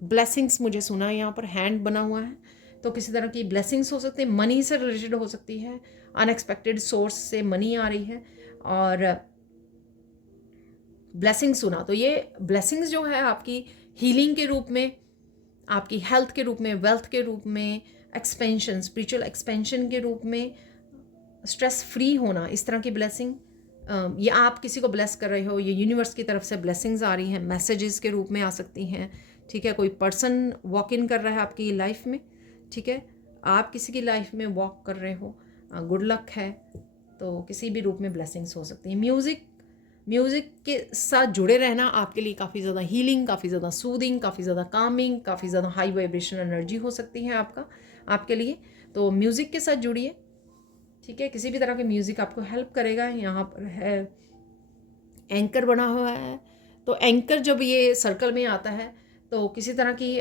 ब्लेसिंग्स, मुझे सुना है यहाँ पर हैंड बना हुआ है, तो किसी तरह की ब्लेसिंग्स हो सकती है, मनी से रिलेटेड हो सकती है, अनएक्सपेक्टेड सोर्स से मनी आ रही है और ब्लेसिंग सुना। तो ये ब्लेसिंग्स जो है आपकी हीलिंग के रूप में, आपकी हेल्थ के रूप में, वेल्थ के रूप में, एक्सपेंशन, स्पिरिचुअल एक्सपेंशन के रूप में, स्ट्रेस फ्री होना, इस तरह की ब्लेसिंग, ये आप किसी को ब्लेस कर रहे हो, ये यूनिवर्स की तरफ से ब्लेसिंग्स आ रही हैं, मैसेजेस के रूप में आ सकती हैं, ठीक है। कोई पर्सन वॉक इन कर रहा है आपकी लाइफ में, ठीक है, आप किसी की लाइफ में वॉक कर रहे हो, गुड लक है। तो किसी भी रूप में ब्लेसिंग्स हो सकती हैं। म्यूज़िक के साथ जुड़े रहना आपके लिए काफ़ी ज़्यादा हीलिंग, काफ़ी ज़्यादा सूदिंग, काफ़ी ज़्यादा कामिंग, काफ़ी ज़्यादा हाई वाइब्रेशन एनर्जी हो सकती है आपके लिए। तो म्यूज़िक के साथ जुड़िए, ठीक है। किसी भी तरह के म्यूज़िक आपको हेल्प करेगा। यहाँ पर है एंकर बना हुआ है, तो एंकर जब ये सर्कल में आता है तो किसी तरह की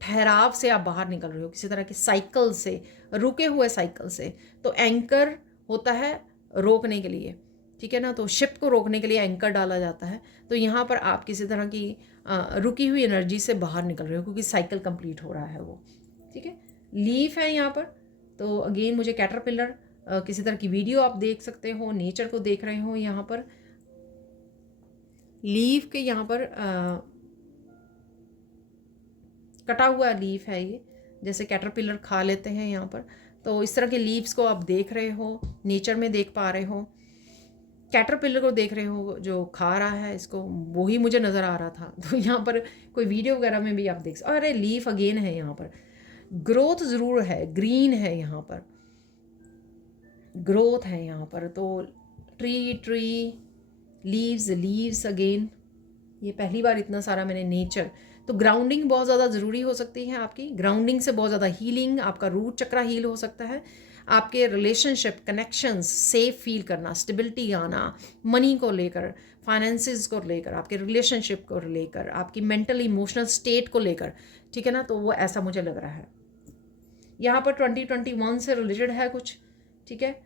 ठहराव से आप बाहर निकल रहे हो, किसी तरह की साइकिल से, रुके हुए साइकिल से। तो एंकर होता है रोकने के लिए, ठीक है ना। तो शिप को रोकने के लिए एंकर डाला जाता है। तो यहाँ पर आप किसी तरह की रुकी हुई एनर्जी से बाहर निकल रहे हो, क्योंकि साइकिल कंप्लीट हो रहा है वो, ठीक है। लीफ है यहाँ पर, तो अगेन मुझे कैटरपिलर, किसी तरह की वीडियो आप देख सकते हो, नेचर को देख रहे हो। यहाँ पर लीफ के यहाँ पर कटा हुआ लीफ है ये, जैसे कैटरपिलर खा लेते हैं यहाँ पर। तो इस तरह के लीव्स को आप देख रहे हो, नेचर में देख पा रहे हो, कैटरपिलर को देख रहे हो जो खा रहा है इसको, वो ही मुझे नज़र आ रहा था। तो यहाँ पर कोई वीडियो वगैरह में भी आप देख सकते। अरे लीफ अगेन है यहाँ पर, ग्रोथ ज़रूर है, ग्रीन है यहाँ पर, ग्रोथ है यहाँ पर। तो ट्री लीव्स अगेन, ये पहली बार इतना सारा मैंने नेचर। तो ग्राउंडिंग बहुत ज़्यादा ज़रूरी हो सकती है आपकी, ग्राउंडिंग से बहुत ज़्यादा हीलिंग, आपका रूट चक्रा हील हो सकता है, आपके रिलेशनशिप कनेक्शंस सेफ फील करना, स्टेबिलिटी आना, मनी को लेकर, फाइनेंसेस को लेकर, आपके रिलेशनशिप को लेकर, आपकी मेंटल इमोशनल स्टेट को लेकर, ठीक है ना। तो वो ऐसा मुझे लग रहा है। यहाँ पर 2021 से रिलेटेड है कुछ, ठीक है,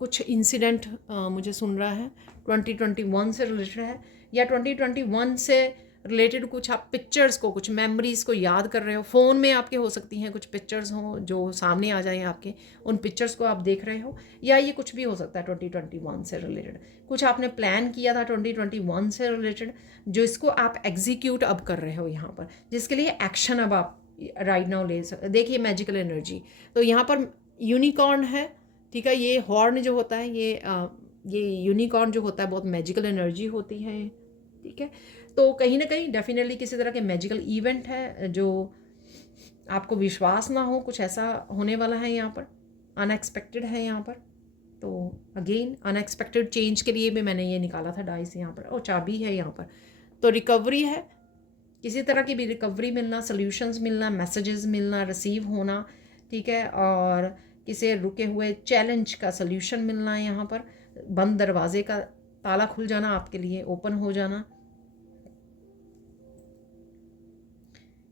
कुछ इंसिडेंट मुझे सुन रहा है 2021 से रिलेटेड है, या 2021 से रिलेटेड कुछ आप पिक्चर्स को, कुछ मेमोरीज को याद कर रहे हो। फ़ोन में आपके हो सकती हैं कुछ पिक्चर्स हों जो सामने आ जाएं आपके, उन पिक्चर्स को आप देख रहे हो, या ये कुछ भी हो सकता है 2021 से रिलेटेड। कुछ आपने प्लान किया था 2021 से रिलेटेड, जो इसको आप एग्जीक्यूट अब कर रहे हो यहाँ पर, जिसके लिए एक्शन अब आप राइट नाउ ले सकते। देखिए मैजिकल एनर्जी, तो यहाँ पर यूनिकॉर्न है, ठीक है। ये हॉर्न जो होता है, ये यूनिकॉर्न जो होता है बहुत मैजिकल एनर्जी होती है, ठीक है। तो कहीं ना कहीं डेफिनेटली किसी तरह के मैजिकल इवेंट है जो आपको विश्वास ना हो कुछ ऐसा होने वाला है यहाँ पर, अनएक्सपेक्टेड है यहाँ पर। तो अगेन अनएक्सपेक्टेड चेंज के लिए भी मैंने ये निकाला था डाइस यहाँ पर, और चाबी है यहाँ पर। तो रिकवरी है, किसी तरह की भी रिकवरी मिलना, सॉल्यूशंस मिलना, मैसेजेस मिलना, रिसीव होना, ठीक है। और किसी रुके हुए चैलेंज का सॉल्यूशन मिलना है यहाँ पर, बंद दरवाजे का ताला खुल जाना आपके लिए, ओपन हो जाना।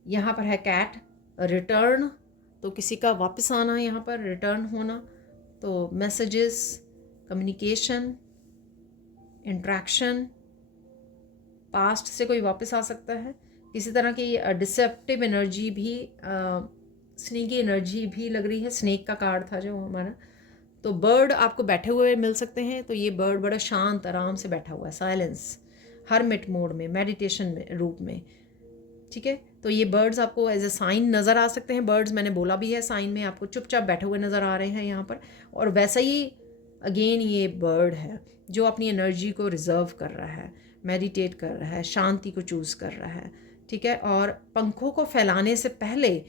यहाँ पर है कैट, रिटर्न, तो किसी का वापस आना यहाँ पर, रिटर्न होना। तो मैसेजेस, कम्युनिकेशन, इंट्रैक्शन, पास्ट से कोई वापस आ सकता है। किसी तरह की डिसेप्टिव एनर्जी भी, स्नेकी एनर्जी भी लग रही है। स्नेक का कार्ड था जो हमारा। तो बर्ड आपको बैठे हुए मिल सकते हैं, तो ये बर्ड बड़ा शांत आराम से बैठा हुआ है, साइलेंस, हरमिट मोड में, मेडिटेशन में रूप में, ठीक है। तो ये बर्ड्स आपको एज ए साइन नज़र आ सकते हैं। बर्ड्स मैंने बोला भी है, साइन में आपको चुपचाप बैठे हुए नज़र आ रहे हैं यहाँ पर। और वैसा ही अगेन ये बर्ड है जो अपनी एनर्जी को रिजर्व कर रहा है, मेडिटेट कर रहा है, शांति को चूज़ कर रहा है, ठीक है। और पंखों को फैलाने से पहले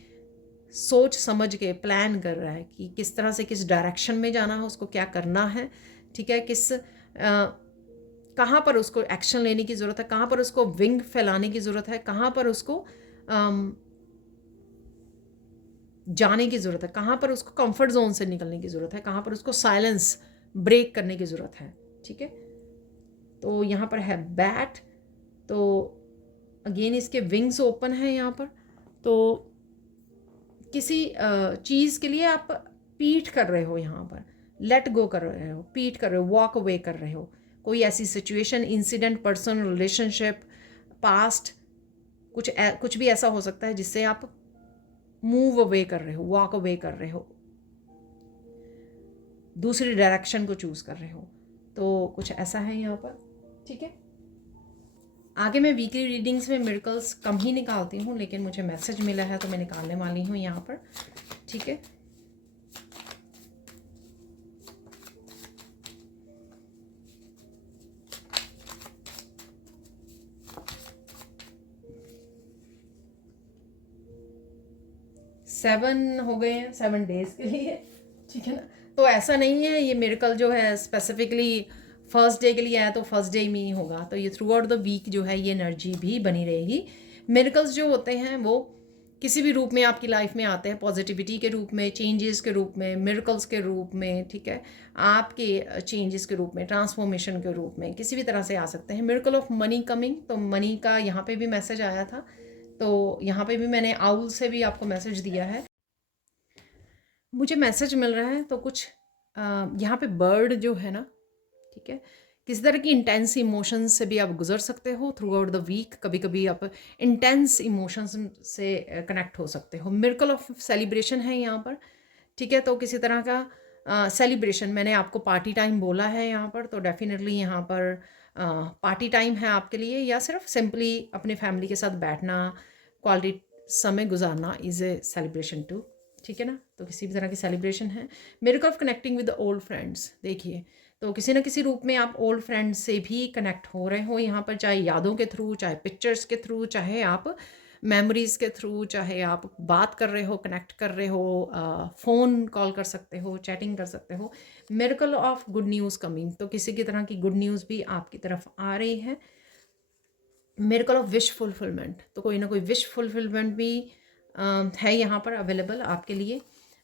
सोच समझ के प्लान कर रहा है कि किस तरह से, किस डायरेक्शन में जाना है, उसको क्या करना है, ठीक है। कहाँ पर उसको एक्शन लेने की ज़रूरत है, कहाँ पर उसको विंग फैलाने की ज़रूरत है, कहाँ पर उसको जाने की ज़रूरत है, कहाँ पर उसको कंफर्ट जोन से निकलने की ज़रूरत है, कहाँ पर उसको साइलेंस ब्रेक करने की ज़रूरत है, ठीक है। तो यहाँ पर है बैट, तो अगेन इसके विंग्स ओपन है यहाँ पर। तो किसी चीज़ के लिए आप पीठ कर रहे हो यहाँ पर, लेट गो कर रहे हो, पीठ कर रहे हो, वॉक अवे कर रहे हो। कोई ऐसी situation, incident, person, relationship, past, कुछ भी ऐसा हो सकता है जिससे आप मूव अवे कर रहे हो, वॉक अवे कर रहे हो, दूसरी डायरेक्शन को चूज कर रहे हो। तो कुछ ऐसा है यहाँ पर, ठीक है। आगे मैं वीकली रीडिंग्स में मिरेकल्स कम ही निकालती हूँ, लेकिन मुझे मैसेज मिला है तो मैं निकालने वाली हूँ यहाँ पर, ठीक है। सेवन हो गए हैं 7 डेज के लिए, ठीक है ना। तो ऐसा नहीं है ये मिरेकल जो है स्पेसिफिकली फर्स्ट डे के लिए आया तो फर्स्ट डे में ही होगा। तो ये थ्रू आउट द वीक जो है ये एनर्जी भी बनी रहेगी। मिरेकल्स जो होते हैं वो किसी भी रूप में आपकी लाइफ में आते हैं, पॉजिटिविटी के रूप में, चेंजेस के रूप में, मिरेकल्स के रूप में, ठीक है। आपके चेंजेस के रूप में, ट्रांसफॉर्मेशन के रूप में, किसी भी तरह से आ सकते हैं। मिरेकल ऑफ मनी कमिंग, तो मनी का यहाँ पे भी मैसेज आया था, तो यहाँ पे भी मैंने आउल से भी आपको मैसेज दिया है। मुझे मैसेज मिल रहा है तो कुछ यहाँ पे बर्ड जो है ना, ठीक है, किसी तरह की इंटेंस इमोशंस से भी आप गुजर सकते हो थ्रू आउट द वीक। कभी कभी आप इंटेंस इमोशंस से कनेक्ट हो सकते हो। मिरेकल ऑफ सेलिब्रेशन है यहाँ पर, ठीक है। तो किसी तरह का सेलिब्रेशन, मैंने आपको पार्टी टाइम बोला है यहाँ पर, तो डेफिनेटली यहाँ पर पार्टी टाइम है आपके लिए, या सिर्फ सिंपली अपने फैमिली के साथ बैठना, क्वालिटी समय गुजारना इज़ ए सेलिब्रेशन टू, ठीक है ना। तो किसी भी तरह की सेलिब्रेशन है। Miracle of connecting with old friends, देखिए तो किसी न किसी रूप में आप ओल्ड फ्रेंड्स से भी कनेक्ट हो रहे हो यहाँ पर, चाहे यादों के थ्रू, चाहे पिक्चर्स के थ्रू, चाहे आप मेमोरीज़ के थ्रू, चाहे आप बात कर रहे हो, कनेक्ट कर रहे हो, फ़ोन कॉल कर सकते हो, चैटिंग कर सकते हो। Miracle of good news coming, तो किसी की तरह की गुड न्यूज़ भी आपकी तरफ आ रही है। मिरेकल ऑफ विश फुलफिलमेंट, तो कोई ना कोई विश फुलफिलमेंट भी है यहाँ पर अवेलेबल आपके लिए।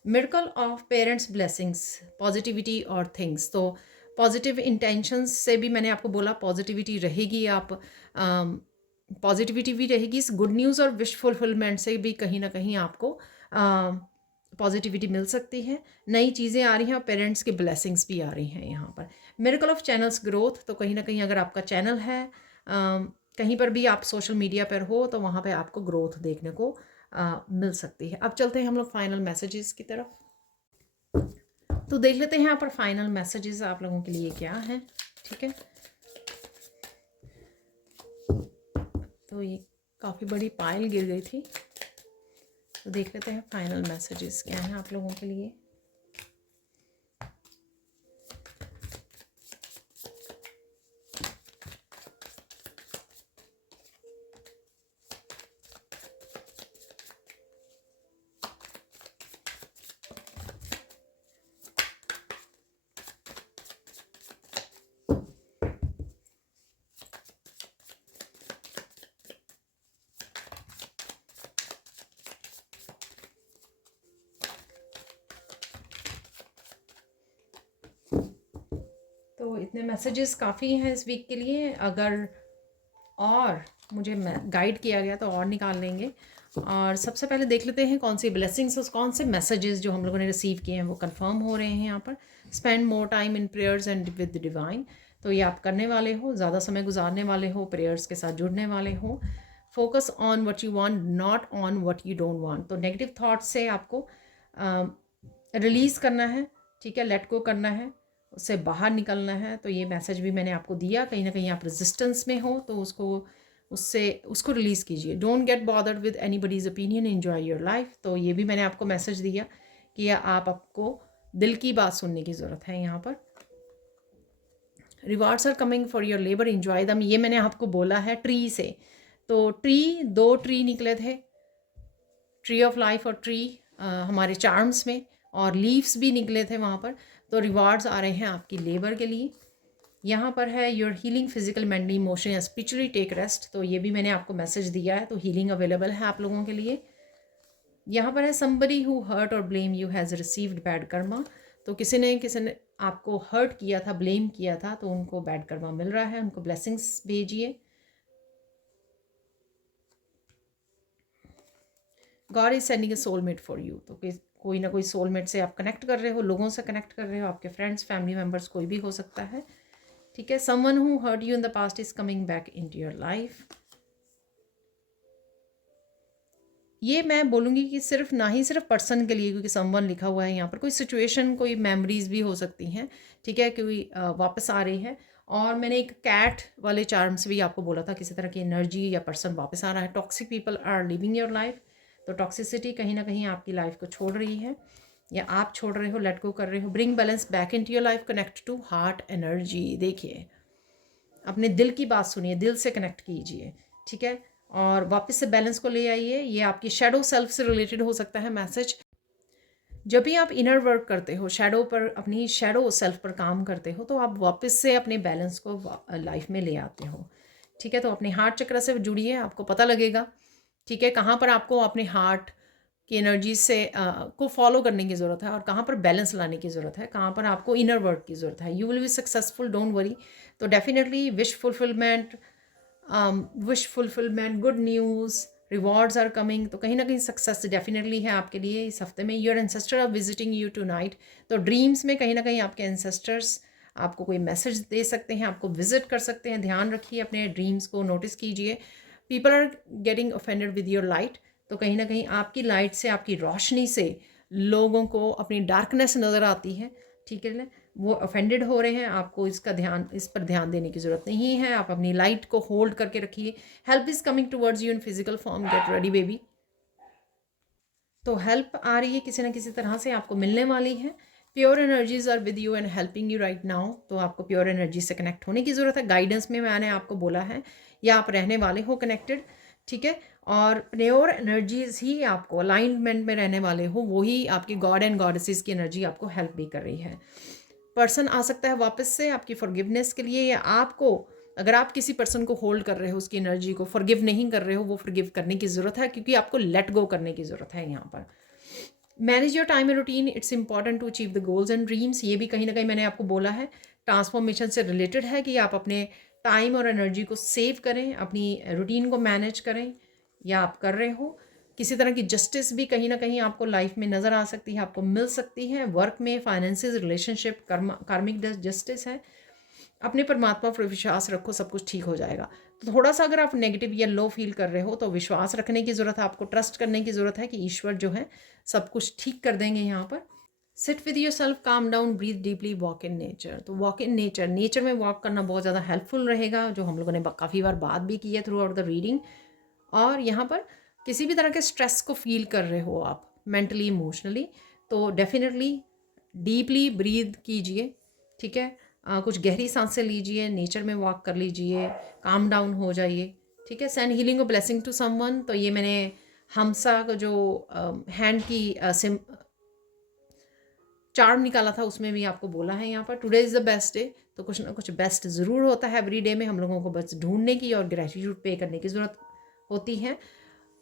Miracle of parents blessings, positivity और थिंग्स, तो पॉजिटिव इंटेंशंस से भी मैंने आपको बोला पॉजिटिविटी रहेगी, आप पॉजिटिविटी भी रहेगी। इस गुड न्यूज़ और विश फुलफिलमेंट से भी कहीं ना कहीं आपको पॉजिटिविटी मिल सकती है। नई चीज़ें आ रही हैं और पेरेंट्स की ब्लेसिंग्स भी आ रही हैं यहाँ पर। मिरेकल ऑफ चैनल्स ग्रोथ, तो कहीं ना कहीं अगर आपका चैनल है कहीं पर भी आप सोशल मीडिया पर हो तो वहाँ पे आपको ग्रोथ देखने को मिल सकती है। अब चलते हैं हम लोग फाइनल मैसेजेस की तरफ। तो देख लेते हैं यहाँ पर फाइनल मैसेजेस आप लोगों के लिए क्या है। ठीक है, तो ये काफ़ी बड़ी पायल गिर गई थी, तो देख लेते हैं फाइनल मैसेजेस क्या हैं आप लोगों के लिए। तो इतने मैसेजेस काफ़ी हैं इस वीक के लिए। अगर और मुझे गाइड किया गया तो और निकाल लेंगे। और सबसे पहले देख लेते हैं कौन सी ब्लेसिंग्स और कौन से मैसेजेस जो हम लोगों ने रिसीव किए हैं वो कंफर्म हो रहे हैं यहाँ पर। Spend more time in prayers and with divine, तो ये आप करने वाले हो, ज़्यादा समय गुजारने वाले हो, प्रेयर्स के साथ जुड़ने वाले हो। Focus on what you want, not on what you don't want, तो नेगेटिव थॉट्स से आपको रिलीज़ करना है। ठीक है, लेट गो करना है, उससे बाहर निकलना है। तो ये मैसेज भी मैंने आपको दिया। कहीं ना कहीं आप रेजिस्टेंस में हो तो उसको रिलीज़ कीजिए। Don't get bothered with anybody's opinion, enjoy your life, तो ये भी मैंने आपको मैसेज दिया कि आपको दिल की बात सुनने की ज़रूरत है। यहाँ पर rewards are coming for your labour, enjoy them, ये मैंने आपको बोला है ट्री से। तो दो ट्री निकले थे, ट्री ऑफ लाइफ और ट्री हमारे चार्म्स में, और लीव्स भी निकले थे वहाँ पर। तो रिवार्ड्स आ रहे हैं आपकी लेबर के लिए। यहाँ पर है your healing physical, mentally, emotionally, spiritually, take rest, तो ये भी मैंने आपको मैसेज दिया है। तो हीलिंग अवेलेबल है आप लोगों के लिए। यहाँ पर है समबडी हु हर्ट और blame you has received bad Karma, तो किसी ने आपको हर्ट किया था, ब्लेम किया था, तो उनको बैड कर्मा मिल रहा है, उनको ब्लेसिंग्स भेजिए। God is sending A soulmate for you, तो कोई ना कोई सोलमेट से आप कनेक्ट कर रहे हो, लोगों से कनेक्ट कर रहे हो, आपके फ्रेंड्स, फैमिली मेम्बर्स, कोई भी हो सकता है। ठीक है, someone who hurt you in the past is coming back into your life. ये मैं बोलूँगी कि सिर्फ ना ही सिर्फ पर्सन के लिए, क्योंकि समवन लिखा हुआ है यहाँ पर, कोई सिचुएशन, कोई मेमोरीज भी हो सकती हैं। ठीक है, कोई वापस आ रही है। और मैंने एक कैट वाले चार्म्स भी आपको बोला था, किसी तरह की एनर्जी या पर्सन वापस आ रहा है। Toxic people are leaving your life, तो टॉक्सिसिटी कहीं ना कहीं आपकी लाइफ को छोड़ रही है या आप छोड़ रहे हो, लेट गो कर रहे हो। Bring balance back into your life, connect to heart energy. देखिए, अपने दिल की बात सुनिए, दिल से कनेक्ट कीजिए। ठीक है, और वापस से बैलेंस को ले आइए। ये आपकी शेडो सेल्फ से रिलेटेड हो सकता है मैसेज। जब भी आप इनर वर्क करते हो, शैडो पर, अपनी शैडो सेल्फ पर काम करते हो, तो आप वापस से अपने बैलेंस को लाइफ में ले आते हो। ठीक है, तो अपने हार्ट चक्र से जुड़िए, आपको पता लगेगा। ठीक है, कहाँ पर आपको अपने हार्ट की एनर्जी से को फॉलो करने की ज़रूरत है और कहाँ पर बैलेंस लाने की ज़रूरत है, कहाँ पर आपको इनर वर्क की ज़रूरत है। You will be successful, don't worry. तो definitely wish fulfilment, good news, rewards are coming, तो कहीं ना कहीं सक्सेस डेफिनेटली है आपके लिए इस हफ्ते में। Your ancestor are visiting you tonight, तो ड्रीम्स में कहीं ना कहीं आपके एंसेस्टर्स आपको कोई मैसेज दे सकते हैं, आपको विजिट कर सकते हैं। ध्यान रखिए, अपने ड्रीम्स को नोटिस कीजिए। People are getting offended with your light, तो कहीं ना कहीं आपकी लाइट से, आपकी रोशनी से लोगों को अपनी डार्कनेस नज़र आती है। ठीक है ना, वो ऑफेंडेड हो रहे हैं। आपको इस पर ध्यान देने की ज़रूरत नहीं है। आप अपनी लाइट को होल्ड करके रखिए। Help is coming towards you in physical form, get ready baby. तो हेल्प आ रही है किसी ना किसी तरह से, आपको मिलने वाली है। Pure energies are with you and helping you right now, तो आपको प्योर एनर्जी से कनेक्ट होने की ज़रूरत है। गाइडेंस में मैंने आपको बोला है, या आप रहने वाले हो कनेक्टेड। ठीक है, और प्योर एनर्जीज ही आपको अलाइनमेंट में रहने वाले हो, वही आपकी गॉड एंड गॉडेसेस की एनर्जी आपको हेल्प भी कर रही है। पर्सन आ सकता है वापस से आपकी फॉरगिवनेस के लिए, या आपको, अगर आप किसी पर्सन को होल्ड कर रहे हो, उसकी एनर्जी को फॉरगिव नहीं कर रहे हो, वो फॉरगिव करने की ज़रूरत है, क्योंकि आपको लेट गो करने की ज़रूरत है यहाँ पर। Manage your time and routine, it's important to achieve the goals and dreams, ये भी कहीं ना कहीं मैंने आपको बोला है, ट्रांसफॉर्मेशन से रिलेटेड है कि आप अपने टाइम और एनर्जी को सेव करें, अपनी रूटीन को मैनेज करें, या आप कर रहे हो। किसी तरह की जस्टिस भी कहीं ना कहीं आपको लाइफ में नज़र आ सकती है, आपको मिल सकती है। वर्क में, फाइनेंसेस, रिलेशनशिप, कार्मिक जस्टिस है। अपने परमात्मा पर विश्वास रखो, सब कुछ ठीक हो जाएगा। तो थोड़ा सा अगर आप नेगेटिव या लो फील कर रहे हो तो विश्वास रखने की ज़रूरत है, आपको ट्रस्ट करने की ज़रूरत है कि ईश्वर जो है सब कुछ ठीक कर देंगे यहाँ पर। Sit with yourself, calm down, breathe deeply, walk in nature. तो वॉक इन नेचर, नेचर में वॉक करना बहुत ज़्यादा हेल्पफुल रहेगा, जो हम लोगों ने काफ़ी बार बात भी की है थ्रू आउट द रीडिंग। और यहाँ पर किसी भी तरह के स्ट्रेस को फील कर रहे हो आप मेंटली इमोशनली, तो डेफिनेटली डीपली ब्रीथ कीजिए, ठीक है। कुछ गहरी सांसें लीजिए, नेचर में वॉक कर लीजिए, काम डाउन हो जाइए, ठीक है। सेंड हीलिंग और ब्लेसिंग टू समवन, तो ये मैंने हमसा का जो हैंड की चार्म निकाला था उसमें भी आपको बोला है यहाँ पर today is the best day. तो कुछ ना कुछ बेस्ट ज़रूर होता है एवरी डे में, हम लोगों को बस ढूंढने की और ग्रेटिट्यूड पे करने की ज़रूरत होती है।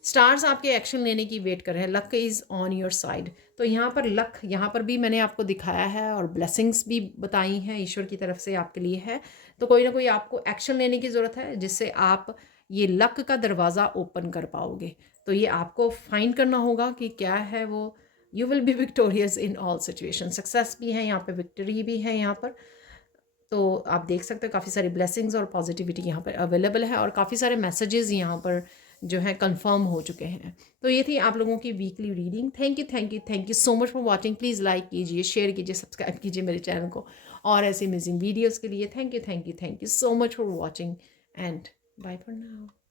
स्टार्स आपके एक्शन लेने की वेट कर रहे हैं, luck is on your side. तो यहाँ पर लक, यहाँ पर भी मैंने आपको दिखाया है और ब्लेसिंग्स भी बताई हैं ईश्वर की तरफ से आपके लिए है। तो कोई ना कोई आपको एक्शन लेने की ज़रूरत है जिससे आप ये लक का दरवाज़ा ओपन कर पाओगे। तो ये आपको फाइंड करना होगा कि क्या है वो। You will B victorious in all situation, success भी है यहाँ पे, विक्ट्री भी है यहाँ पर। तो आप देख सकते हो काफ़ी सारी ब्लेसिंग्स और पॉजिटिविटी यहाँ पर अवेलेबल है और काफ़ी सारे मैसेजेस यहाँ पर जो है कंफर्म हो चुके हैं। तो ये थी आप लोगों की weekly reading. Thank you thank you thank you so much for watching. Please like कीजिए, शेयर कीजिए, सब्सक्राइब कीजिए मेरे चैनल को और ऐसी अमेजिंग वीडियोज़ के लिए। Thank you so much for watching and bye for now.